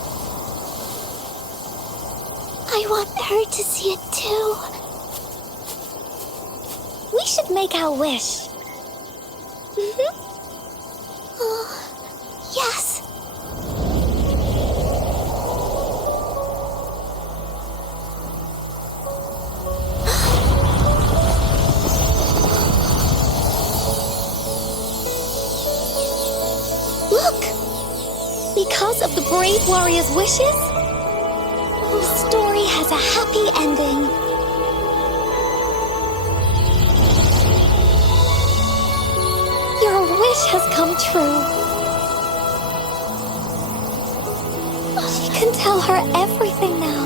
I want her to see it too. We should make our wish. Yes. Look! Because of the brave warrior's wishes, the story has a happy ending. Your wish has come true. We can tell her everything now.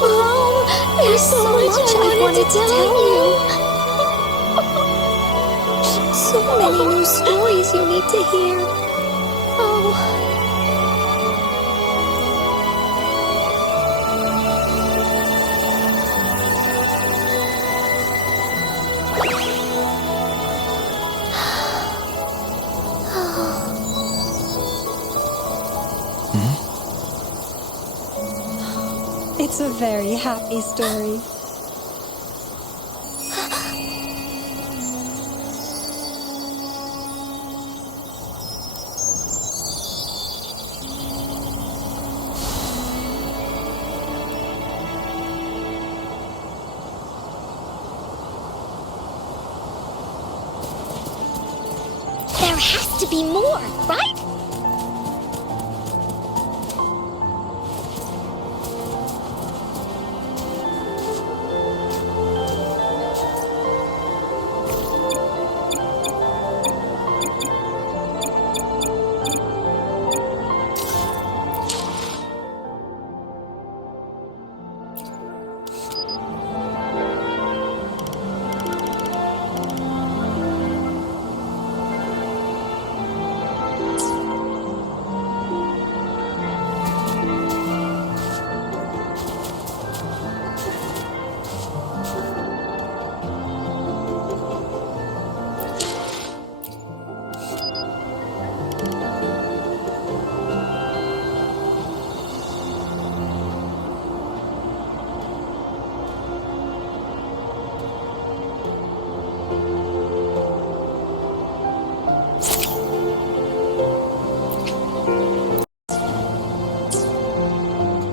Mom, there's so much I wanted to tell you. So many new stories you need to hear. Oh. It's a very happy story. There has to be more, right?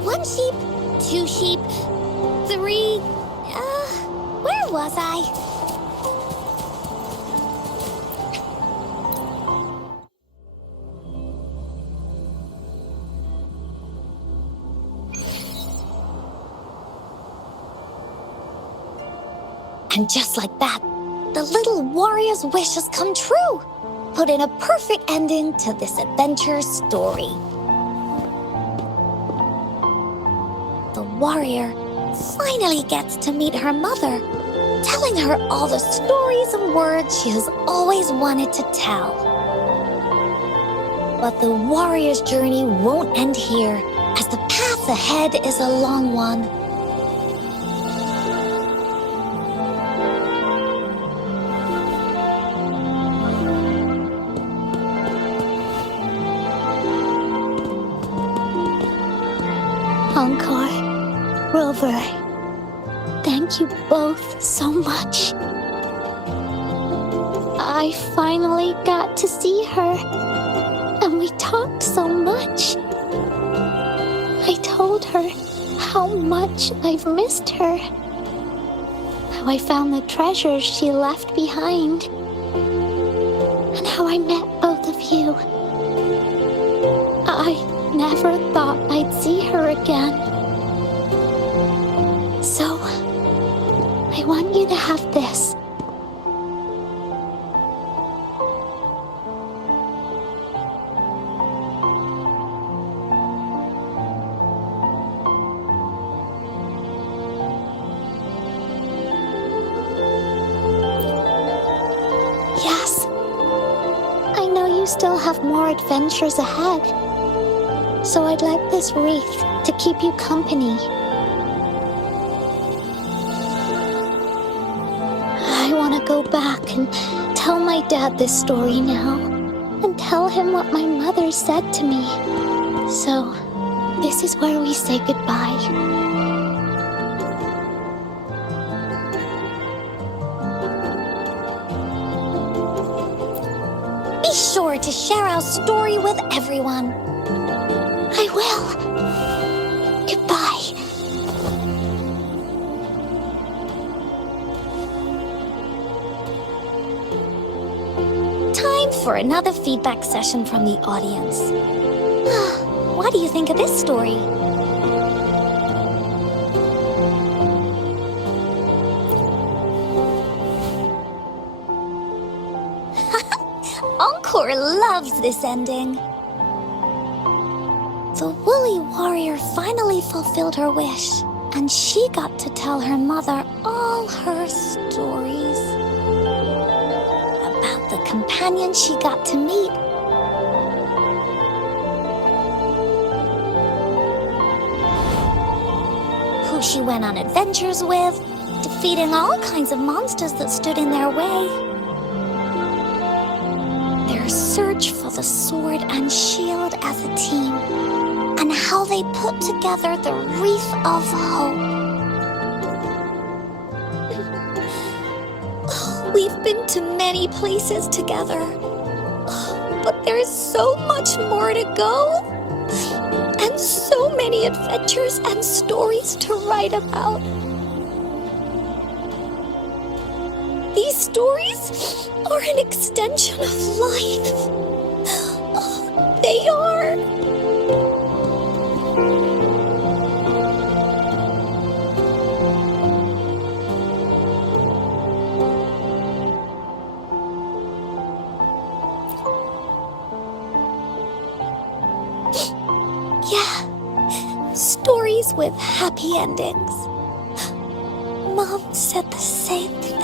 One sheep, two sheep, three... where was I? And just like that, the little warrior's wish has come true, putting a perfect ending to this adventure story. The warrior finally gets to meet her mother, telling her all the stories and words she has always wanted to tell. But the warrior's journey won't end here, as the path ahead is a long one. Encore, Rover, thank you both so much. I finally got to see her, and we talked so much. I told her how much I've missed her, how I found the treasures she left behind, and how I met both of you. I never thought I'd see her again. So, I want you to have this. Yes, I know you still have more adventures ahead. So I'd like this wreath to keep you company. I want to go back and tell my dad this story now, and tell him what my mother said to me. So, this is where we say goodbye. Be sure to share our story with everyone. I will. Goodbye. Time for another feedback session from the audience. What do you think of this story? Encore loves this ending. The woolly warrior finally fulfilled her wish, and she got to tell her mother all her stories about the companion she got to meet. Who she went on adventures with, defeating all kinds of monsters that stood in their way. Their search for the sword and shield as a team, and how they put together the wreath of hope. We've been to many places together, but there is so much more to go, and so many adventures and stories to write about. These stories are an extension of life. They are. Yeah, stories with happy endings. Mom said the same thing.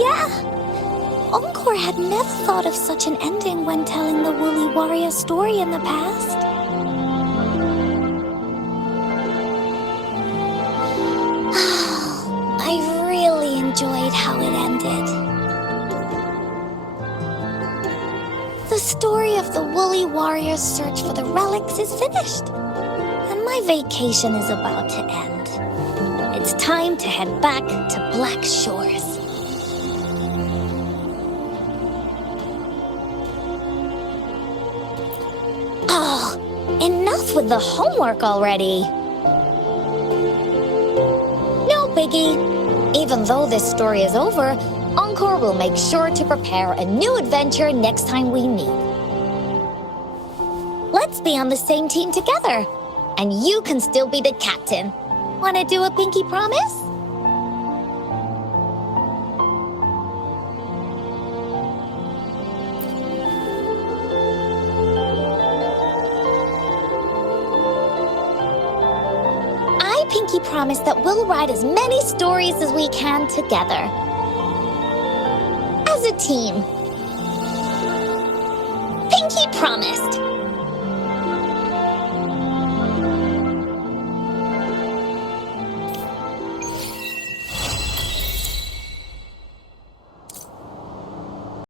Yeah, Encore had never thought of such an ending when telling the Woolly Warrior story in the past. I really enjoyed how it ended. The story of the Woolly Warrior's search for the relics is finished, and my vacation is about to end. It's time to head back to Black Shores. Oh, enough with the homework already. No biggie. Even though this story is over, Encore will make sure to prepare a new adventure next time we meet. Let's be on the same team together, and you can still be the captain. Wanna do a pinky promise? I pinky promise that we'll write as many stories as we can together. As a team. Pinky promised.